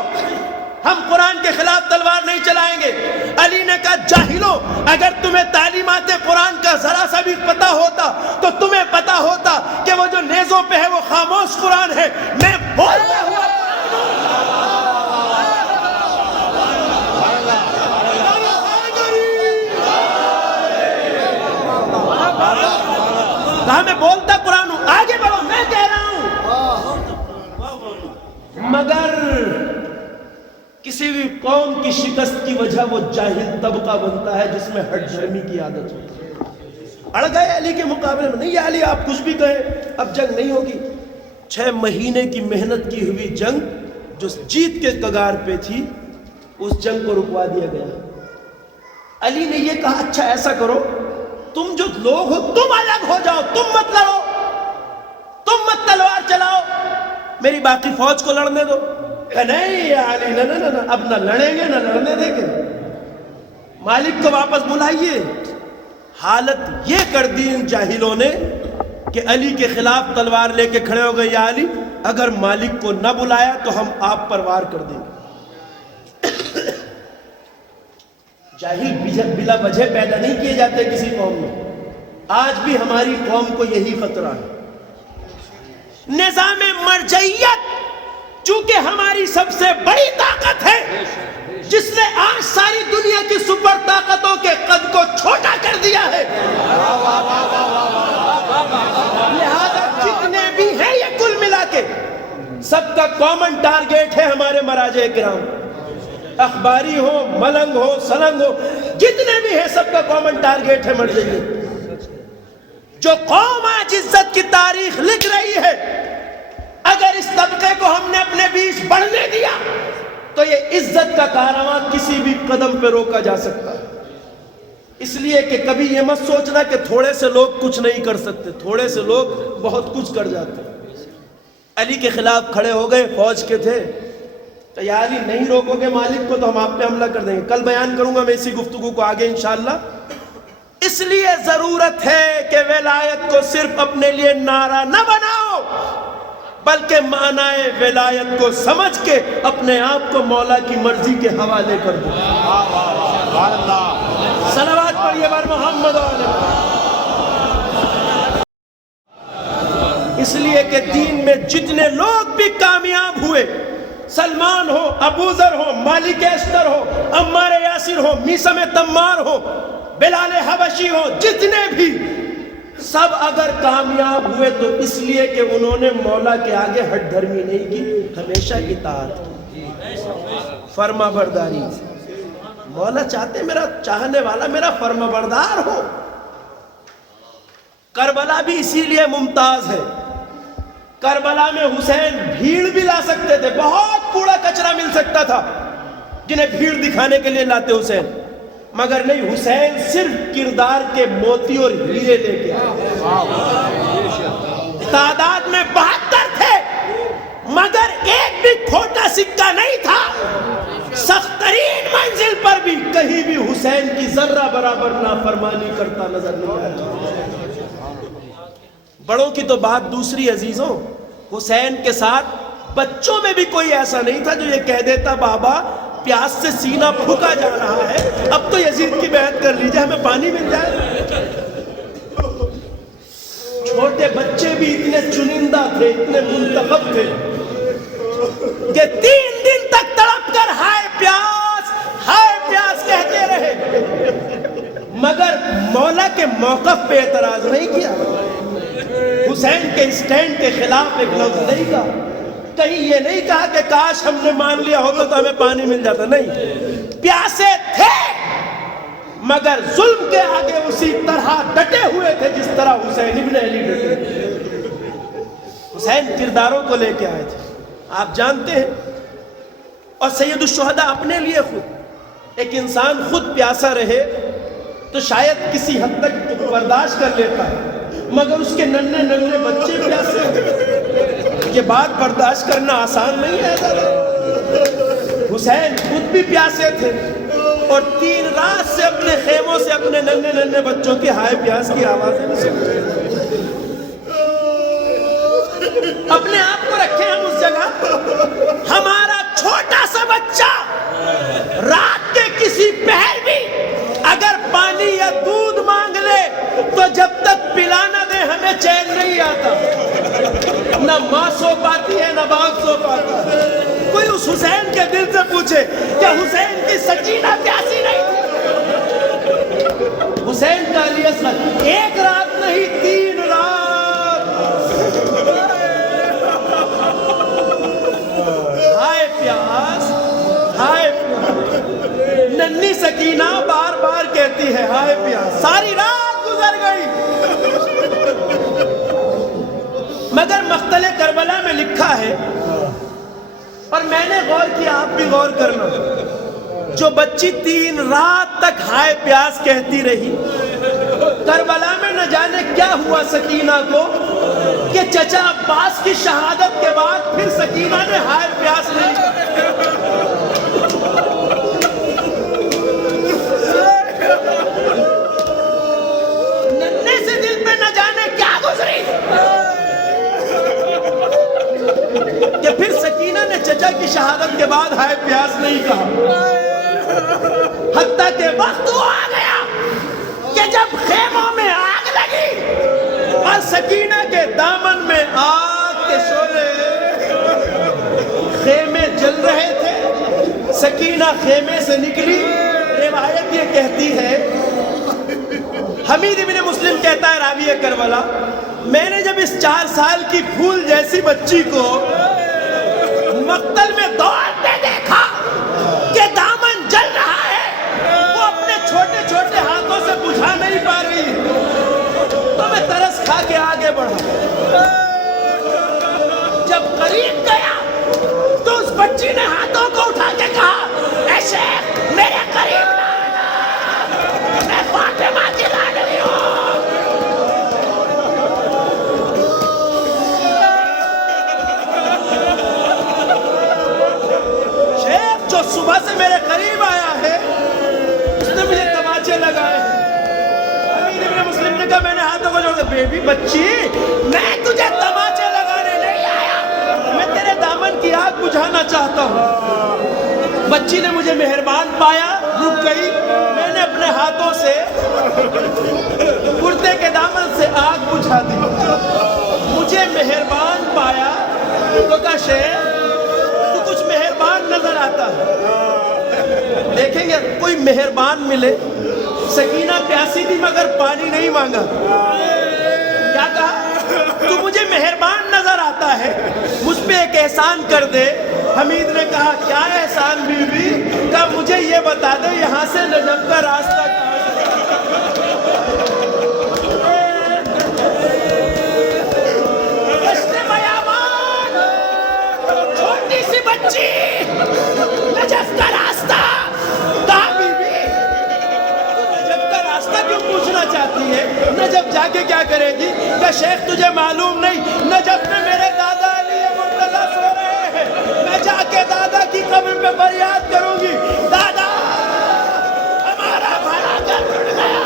ہم قرآن کے خلاف تلوار نہیں چلائیں گے. علی نے کہا جاہلو, اگر تمہیں تعلیمات قرآن کا ذرا سا بھی پتا ہوتا تو تمہیں پتا ہوتا کہ وہ جو نیزوں پہ ہے وہ خاموش قرآن ہے, میں بولتا ہوا کہا میں بولتا قرآن ہوں, آگے بڑھو, میں کہہ رہا ہوں. مگر کسی بھی قوم کی شکست کی وجہ وہ جاہل طبقہ بنتا ہے جس میں ہٹ دھرمی کی عادت ہوتی ہے. اڑ گئے علی کے مقابلے میں, نہیں علی آپ کچھ بھی کہیں اب جنگ نہیں ہوگی. 6 مہینے کی محنت کی ہوئی جنگ جو جیت کے کگار پہ تھی, اس جنگ کو رکوا دیا گیا. علی نے یہ کہا اچھا ایسا کرو, تم جو لوگ ہو تم الگ ہو جاؤ, تم مت لڑو, تم مت تلوار چلاؤ, میری باقی فوج کو لڑنے دو. کہ نہیں علی نہ اب نہ لڑیں گے نہ لڑنے دیں گے, مالک کو واپس بلائیے. حالت یہ کر دی ان جاہلوں نے کہ علی کے خلاف تلوار لے کے کھڑے ہو گئے, یا علی اگر مالک کو نہ بلایا تو ہم آپ پر وار کر دیں گے. جاہل بلا وجہ پیدا نہیں کیے جاتے کسی قوم میں, آج بھی ہماری قوم کو یہی خطرہ ہے. نظام مرجعیت چونکہ ہماری سب سے بڑی طاقت ہے, جس نے آج ساری دنیا کی سپر طاقتوں کے قد کو چھوٹا کر دیا ہے, لہذا جتنے بھی ہیں یہ کل ملا کے سب کا کامن ٹارگیٹ ہے ہمارے مراجع کرام, اخباری ہو, ملنگ ہو, سلنگ ہو, جتنے بھی ہیں سب کا کامن ٹارگیٹ ہے مرجعیت. جو قوم آج عزت کی تاریخ لکھ رہی ہے, اگر اس طبقے کو ہم نے اپنے بیچ بڑھنے دیا تو یہ عزت کا کارواں کسی بھی قدم پہ روکا جا سکتا ہے. اس لیے کہ کبھی یہ مت سوچنا کہ تھوڑے سے لوگ کچھ نہیں کر سکتے, تھوڑے سے لوگ بہت کچھ کر جاتے. علی کے خلاف کھڑے ہو گئے, فوج کے تھے, تو یا علی نہیں روکو گے مالک کو تو ہم آپ پہ حملہ کر دیں گے. کل بیان کروں گا میں اسی گفتگو کو آگے انشاءاللہ. اس لیے ضرورت ہے کہ ولایت کو صرف اپنے لیے نعرہ نہ بناؤ, بلکہ معنی ولایت کو سمجھ کے اپنے آپ کو مولا کی مرضی کے حوالے کر دو. صلوات پڑھیے بر محمد علیہ. اس لیے کہ دین میں جتنے لوگ بھی کامیاب ہوئے, سلمان ہو, ابو ذر ہو, مالک اشتر ہو, عمار یاسر ہو, میثم تمار ہو, بلال حبشی ہو, جتنے بھی سب اگر کامیاب ہوئے تو اس لیے کہ انہوں نے مولا کے آگے ہٹ دھرمی نہیں کی, ہمیشہ اطاعت کی, فرما برداری. مولا چاہتے میرا چاہنے والا میرا فرما بردار ہو. کربلا بھی اسی لیے ممتاز ہے. کربلا میں حسین بھیڑ بھی لا سکتے تھے, بہت کوڑا کچرا مل سکتا تھا جنہیں بھیڑ دکھانے کے لیے لاتے حسین, مگر نہیں, حسین صرف کردار کے موتی اور ہیرے لے کے آئے. تعداد میں 72 تھے مگر ایک بھی کھوٹا سکہ نہیں تھا. سخت ترین منزل پر بھی کہیں بھی حسین کی ذرہ برابر نافرمانی کرتا نظر نہیں آیا. بڑوں کی تو بات دوسری عزیزوں, حسین کے ساتھ بچوں میں بھی کوئی ایسا نہیں تھا جو یہ کہہ دیتا بابا پیاس سے سینہ پھکا جا رہا ہے, اب تو یزید کی بیعت کر لیجئے, ہمیں پانی مل جائے. چھوٹے بچے بھی اتنے چنندہ تھے, اتنے منتخب تھے کہ 3 دن تک تڑپ کر ہائے پیاس مگر مولا کے موقف پہ اعتراض نہیں کیا، حسین کے اسٹینڈ کے خلاف ایک لفظ نہیں کہا، کہیں یہ نہیں کہا کہ کاش ہم نے مان لیا ہوتا تو ہمیں پانی مل جاتا، نہیں، پیاسے تھے مگر ظلم کے آگے اسی طرح ڈٹے ہوئے تھے جس طرح حسین ابن علی ڈٹے۔ حسین کرداروں کو لے کے آئے تھے، آپ جانتے ہیں، اور سید الشہداء اپنے لیے خود ایک انسان خود پیاسا رہے تو شاید کسی حد تک برداشت کر لیتا ہے، مگر اس کے ننھے ننھے بچے پیاسے، یہ بات برداشت کرنا آسان نہیں ہے۔ حسین خود بھی پیاسے تھے اور 3 رات سے اپنے خیموں سے اپنے ننھے ننھے بچوں کی ہائے پیاس کی آوازیں نہیں سنتے۔ اپنے آپ کو رکھیں ہم اس جگہ، ہمارا چھوٹا سا بچہ رات کے کسی پہر بھی اگر پانی یا دودھ مانگ لے تو جب تک پلانا دے ہمیں چین نہیں آتا، نہ ماں سو پاتی ہے نہ باپ سو پاتا ہے۔ کوئی اس حسین کے دل سے پوچھے کہ حسین کی سکینہ پیاسی نہیں تھی؟ حسین کا علی اصغر 1 رات نہیں 3 رات ہائے پیاس، ہائے پیاس، ننھی سکینہ بار بار کہتی ہے ہائے پیاس، ساری رات گزر گئی۔ مگر مقتل کربلا میں لکھا ہے، اور میں نے غور کیا، آپ بھی غور کرنا، جو بچی 3 رات تک ہائے پیاس کہتی رہی، کربلا میں نہ جانے کیا ہوا سکینہ کو کہ چچا عباس کی شہادت کے بعد پھر سکینہ نے ہائے پیاس نہیں۔ ننھے سے دل پہ نہ جانے کیا گزری کہ پھر سکینہ نے چچا کی شہادت کے بعد ہائے پیاس نہیں کہا، حتیٰ کہ وقت وہ آ گیا کہ جب خیموں میں آگ لگی اور سکینہ کے دامن میں آگ کے شعلے، خیمے جل رہے تھے، سکینہ خیمے سے نکلی۔ روایت یہ کہتی ہے، حمید ابن مسلم کہتا ہے راوی کربلا، میں نے جب اس 4 سال کی پھول جیسی بچی کو مقتل میں دوڑتے دیکھا کہ دامن جل رہا ہے، وہ اپنے چھوٹے چھوٹے ہاتھوں سے بجھا نہیں پا رہی، تو میں ترس کھا کے آگے بڑھا۔ جب قریب گیا تو اس بچی نے ہاتھوں کو اٹھا کے کہا، اے شیخ میرے قریب نہ آنا، میں فاطمہ کی لاڈلی ہوں۔ شیخ جو صبح سے میرے قریب آیا ہے اس نے مجھے تماچے لگائے ہیں۔ حمید ابن مسلم نے کہا، میں نے ہاتھوں کو جوڑ دیا، بیبی بچی میں تجھے تماچے لگانے نہیں آیا، میں تیرے دامن کی آگ بجھانا چاہتا ہوں۔ بچی نے مجھے مہربان پایا، رک گئی، میں نے اپنے ہاتھوں سے کرتے کے دامن سے آگ بجھا دی۔ مجھے مہربان پایا تو کہا، شیخ تو کچھ مہربان نظر آتا ہے۔ دیکھیں گے کوئی مہربان ملے، سکینہ پیاسی تھی مگر پانی نہیں مانگا، کیا کہا، تو مجھے مہربان نظر آتا ہے، مجھ پہ ایک احسان کر دے۔ حمید نے کہا، کیا احسان بی بی؟ کہا، مجھے یہ بتا دے یہاں سے نجف کا راستہ کہاں سے؟ چھوٹی سی بچی نجف کا راستہ، کہا بی بی نجف کا راستہ کیوں پوچھنا چاہتی ہے؟ نجف جا کے کیا کرے گی؟ کہ شیخ تجھے معلوم نہیں، نجف میں میرے دادا علی مرتضیٰ سو رہے ہیں، میں جا کے دادا کی قبر پہ فریاد کروں گی، دادا ہمارا بھلا گھر ٹوٹ گیا،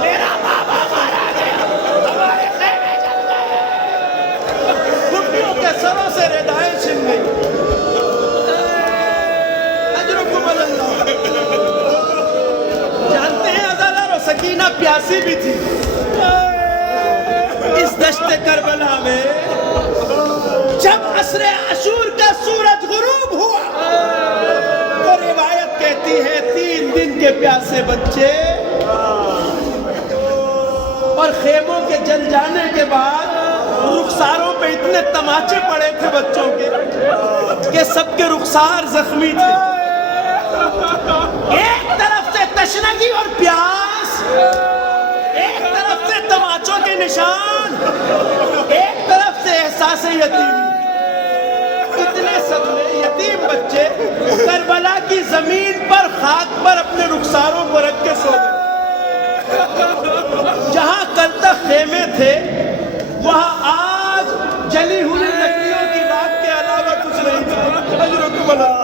میرا بابا مارا گیا، ہمارے خیمے جل گئے، گھٹنوں کے سروں سے ردائیں چھن گئی۔ اجرکم اللہ، جانتے ہیں ازالر و سکینہ پیاسی بھی تھی۔ اس دشت کربلا میں جب عصر عاشور کا سورج غروب ہوا تو روایت کہتی ہے 3 دن کے پیاسے بچے اور خیموں کے جل جانے کے بعد رخساروں پہ اتنے تماچے پڑے تھے بچوں کے کہ سب کے رخسار زخمی تھے. ایک طرف سے تشنگی اور پیاس، ایک طرف سے تماچوں کے نشان، ایک طرف سے احساس یتیمی. اتنے صدمے یتیم بچے کربلا کی زمین پر خاک پر اپنے رخساروں کو رکھ کے سو گئے. جہاں کل تک خیمے تھے وہاں آج جلی ہوئی لکڑیوں کی راکھ کے علاوہ کچھ نہیں تھا. اجرکم اللہ.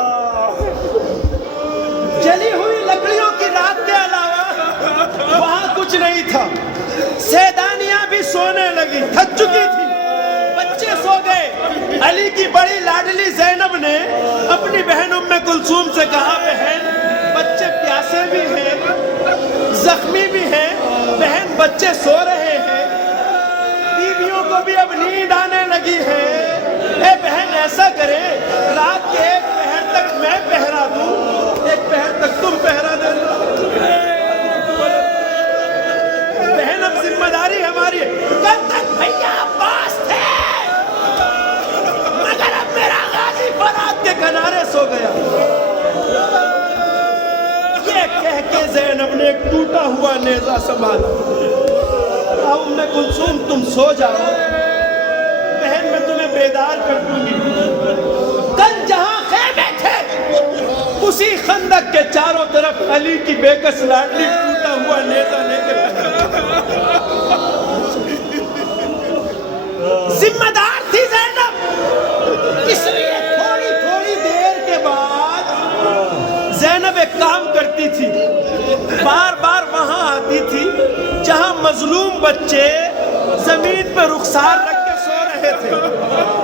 جلی ہوئی لکڑیوں کی راکھ کے علاوہ وہاں کچھ نہیں تھا. سیدانیاں بھی سونے لگی، تھک چکی تھی، بچے سو گئے. علی کی بڑی لاڈلی زینب نے اپنی بہن ام کلثوم سے کہا بہن بچے پیاسے بھی ہیں، زخمی بھی ہیں، بہن بچے سو رہے ہیں، بیویوں کو بھی اب نیند آنے لگی ہے. اے بہن ایسا کرے رات کے ایک پہر تک میں پہرا دوں، ایک پہر تک تم پہرا دینا. بہن اب ذمہ داری ہماری ہے. کل تک بھیا عباس تھے مگر اب میرا غازی فرات کے کنارے سو گیا. یہ کہہ کے زینب نے ایک ٹوٹا ہوا نیزہ سنبھالا. ام کلثوم تم سو جاؤ، بہن میں تمہیں بیدار کر دوں گی. کل جہاں خیمے تھے اسی خندق کے چاروں طرف علی کی بیکس لاڈلی ٹوٹا ہوا نیزہ لے کے ذمہ دار تھی زینب. اس لیے تھوڑی تھوڑی دیر کے بعد زینب ایک کام کرتی تھی، بار بار وہاں آتی تھی جہاں مظلوم بچے زمین پہ رخسار رکھ کے سو رہے تھے.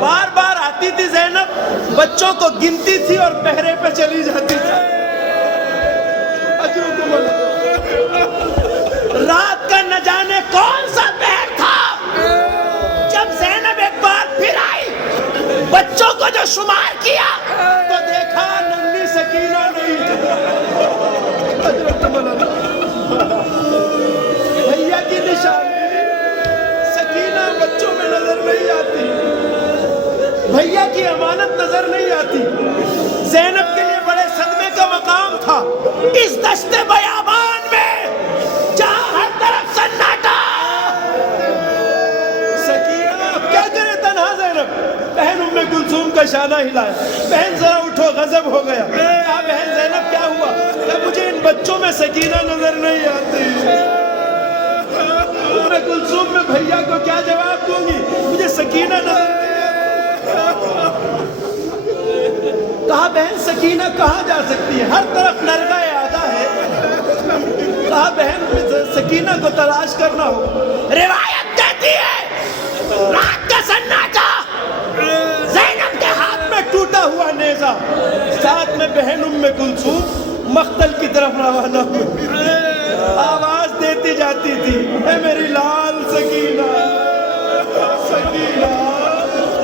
بار بار آتی تھی زینب، بچوں کو گنتی تھی اور پہرے پہ چلی جاتی تھی. رات کا نہ جانے کون سا پہر تھا جب زینب ایک بار پھر آئی، بچوں کو جو شمار کیا تو دیکھا ننھی سکینہ نہیں تھی. بھیا کی نشانی سکینہ بچوں میں نظر نہیں آتی، بھیا کی امانت نظر نہیں آتی. زینب کے لیے بڑے صدمے کا مقام تھا اس دشت بیابان میں جہاں ہر طرف سناٹا. سکینہ اب کیا کرے تنہا زینب. بہن ام کلثوم کا شانہ ہلایا، بہن ذرا اٹھو، غضب ہو گیا. کہا بہن زینب کیا ہوا؟ کہ مجھے ان بچوں میں سکینہ نظر نہیں آتی. ام کلثوم میں بھیا کو کیا جواب دوں گی، مجھے سکینہ نظر نہیں آتی. کہا بہن سکینہ کہاں جا سکتی ہے، ہر طرف نرگہ اعادہ ہے. کہا بہن سکینہ کو تلاش کرنا ہو. روایت کہتی ہے رات کا سناٹا، زینب کے ہاتھ میں ٹوٹا ہوا نیزہ، ساتھ میں بہن ام کلثوم مقتل کی طرف روانہ ہوئی. آواز دیتی جاتی تھی اے میری لال سکینہ، سکینہ،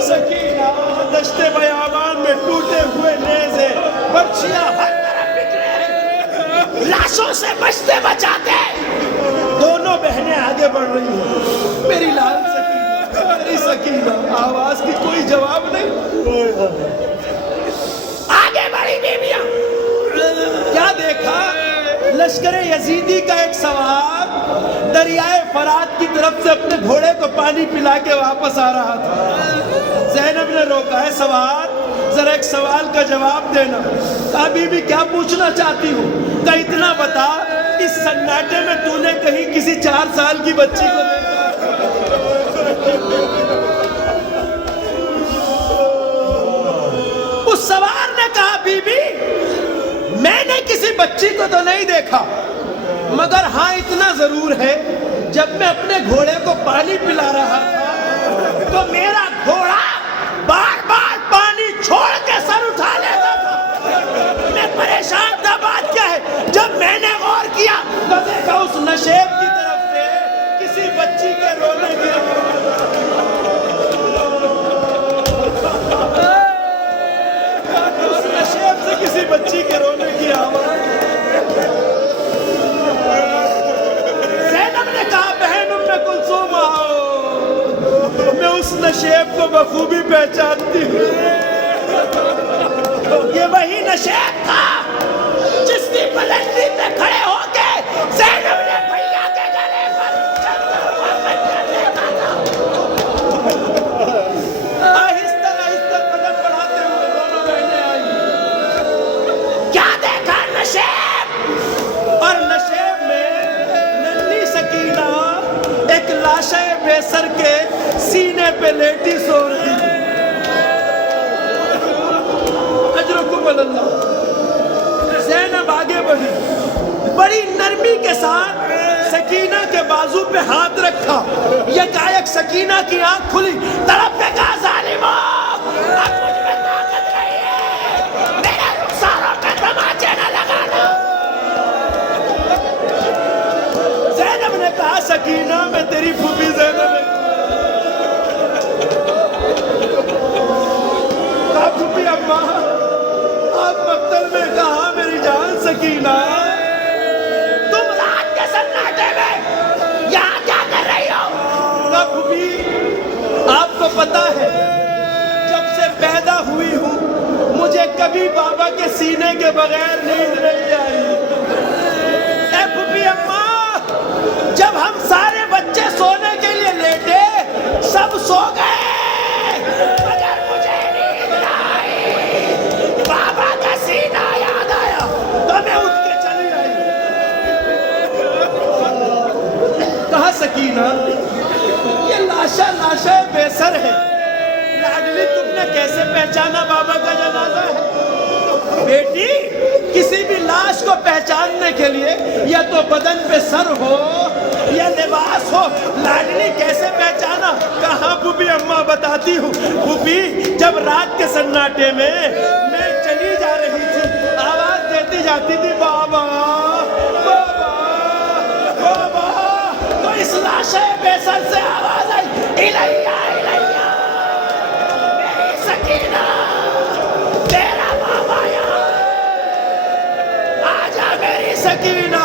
سکینہ. دشت بیابان میں ٹوٹے ہوئے نیزے، برچھیاں ہر طرف بکھرے، لاشوں سے بچتے بچاتے دونوں بہنیں آگے بڑھ رہی ہیں. میری لال سکینہ، میری سکینہ. آواز کی کوئی جواب نہیں. آگے بڑھی بیویاں. کیا دیکھا؟ لشکر یزیدی کا ایک سوار دریائے فرات کی طرف سے اپنے گھوڑے کو پانی پلا کے واپس آ رہا تھا. زینب نے روکا، ہے سوار ذرا ایک سوال کا جواب دینا. کہا بی بی کیا پوچھنا چاہتی ہوں؟ کہ اتنا بتا اس سناٹے میں تو نے کہیں کسی 4 سال کی بچی کو دیکھا؟ اس سوار نے کہا بی بی میں نے کسی بچی کو تو نہیں دیکھا، مگر ہاں اتنا ضرور ہے جب میں اپنے گھوڑے کو پانی پلا رہا تھا تو میرا گھوڑا بار بار پانی چھوڑ کے سر اٹھا لیتا تھا. میں پریشان تھا، بات کیا ہے؟ جب میں نے غور کیا تو دیکھا اس نشیب کی طرف سے کسی بچی کے رونے کی اس نشیب سے کسی بچی کے رونے کی آواز. زینب نے کہا بہن ام کلثوم نشیب کو بخوبی پہچانتی ہوں. یہ وہی نشیب تھا جس کی بلندی پہ کھڑے ہو کے زینب نے بھیا کے گلے پر چندر محمد کرنے والا. آہستہ آہستہ قدم بڑھاتے ہوئے دونوں بہنیں آئی. کیا دیکھا نشیب؟ اور نشیب میں ننھی سکینہ ایک لاشے بے سر کے سینے پہ لیٹی سو رہی. اجرکم اللہ. زینب آگے بڑھی, بڑی نرمی کے ساتھ سکینہ کے بازو پہ ہاتھ رکھا. یکایک سکینہ کی آنکھ کھلی, طرف پہ کہا ظالمو اب مجھ میں طاقت نہیں ہے, میرے رخساروں پہ تماچے نہ لگانا. زینب نے کہا سکینہ میں تیری پھوپھی زینب ہے. کہا پھوپھی اماں آپ مقتل میں. کہا میری جان سکینہ تم رات کے سناٹے میں یہاں کیا کر رہی ہو؟ کہا پھوپھی آپ کو پتا ہے جب سے پیدا ہوئی ہوں مجھے کبھی بابا کے سینے کے بغیر نیند نہیں آئی. اے پھوپھی اماں جب ہم سارے بچے سونے کے لیے لیٹے سب سو گئے مگر مجھے نیند نہ آئی. بابا کا سینہ یاد آیا تو میں اٹھ کے چلی آئی. کہا سکینہ یہ لاشا بے سر ہے. لاڈلی تم نے کیسے پہچانا بابا کا جنازہ ہے؟ بیٹی کسی بھی لاش کو پہچاننے کے لیے یا تو بدن پہ سر ہو یا لباس ہو. لاڈلی کیسے پہچانا؟ کہاں پھوپھی اماں بتاتی ہوں. پھوپھی جب رات کے سناٹے میں چلی جا رہی تھی آواز دیتی جاتی تھی بابا بابا بابا, تو اس لاشے بے سر سے آواز آئی الیہ الیہ میری سکینہ تیرا بابا یہاں آجا میری سکینہ.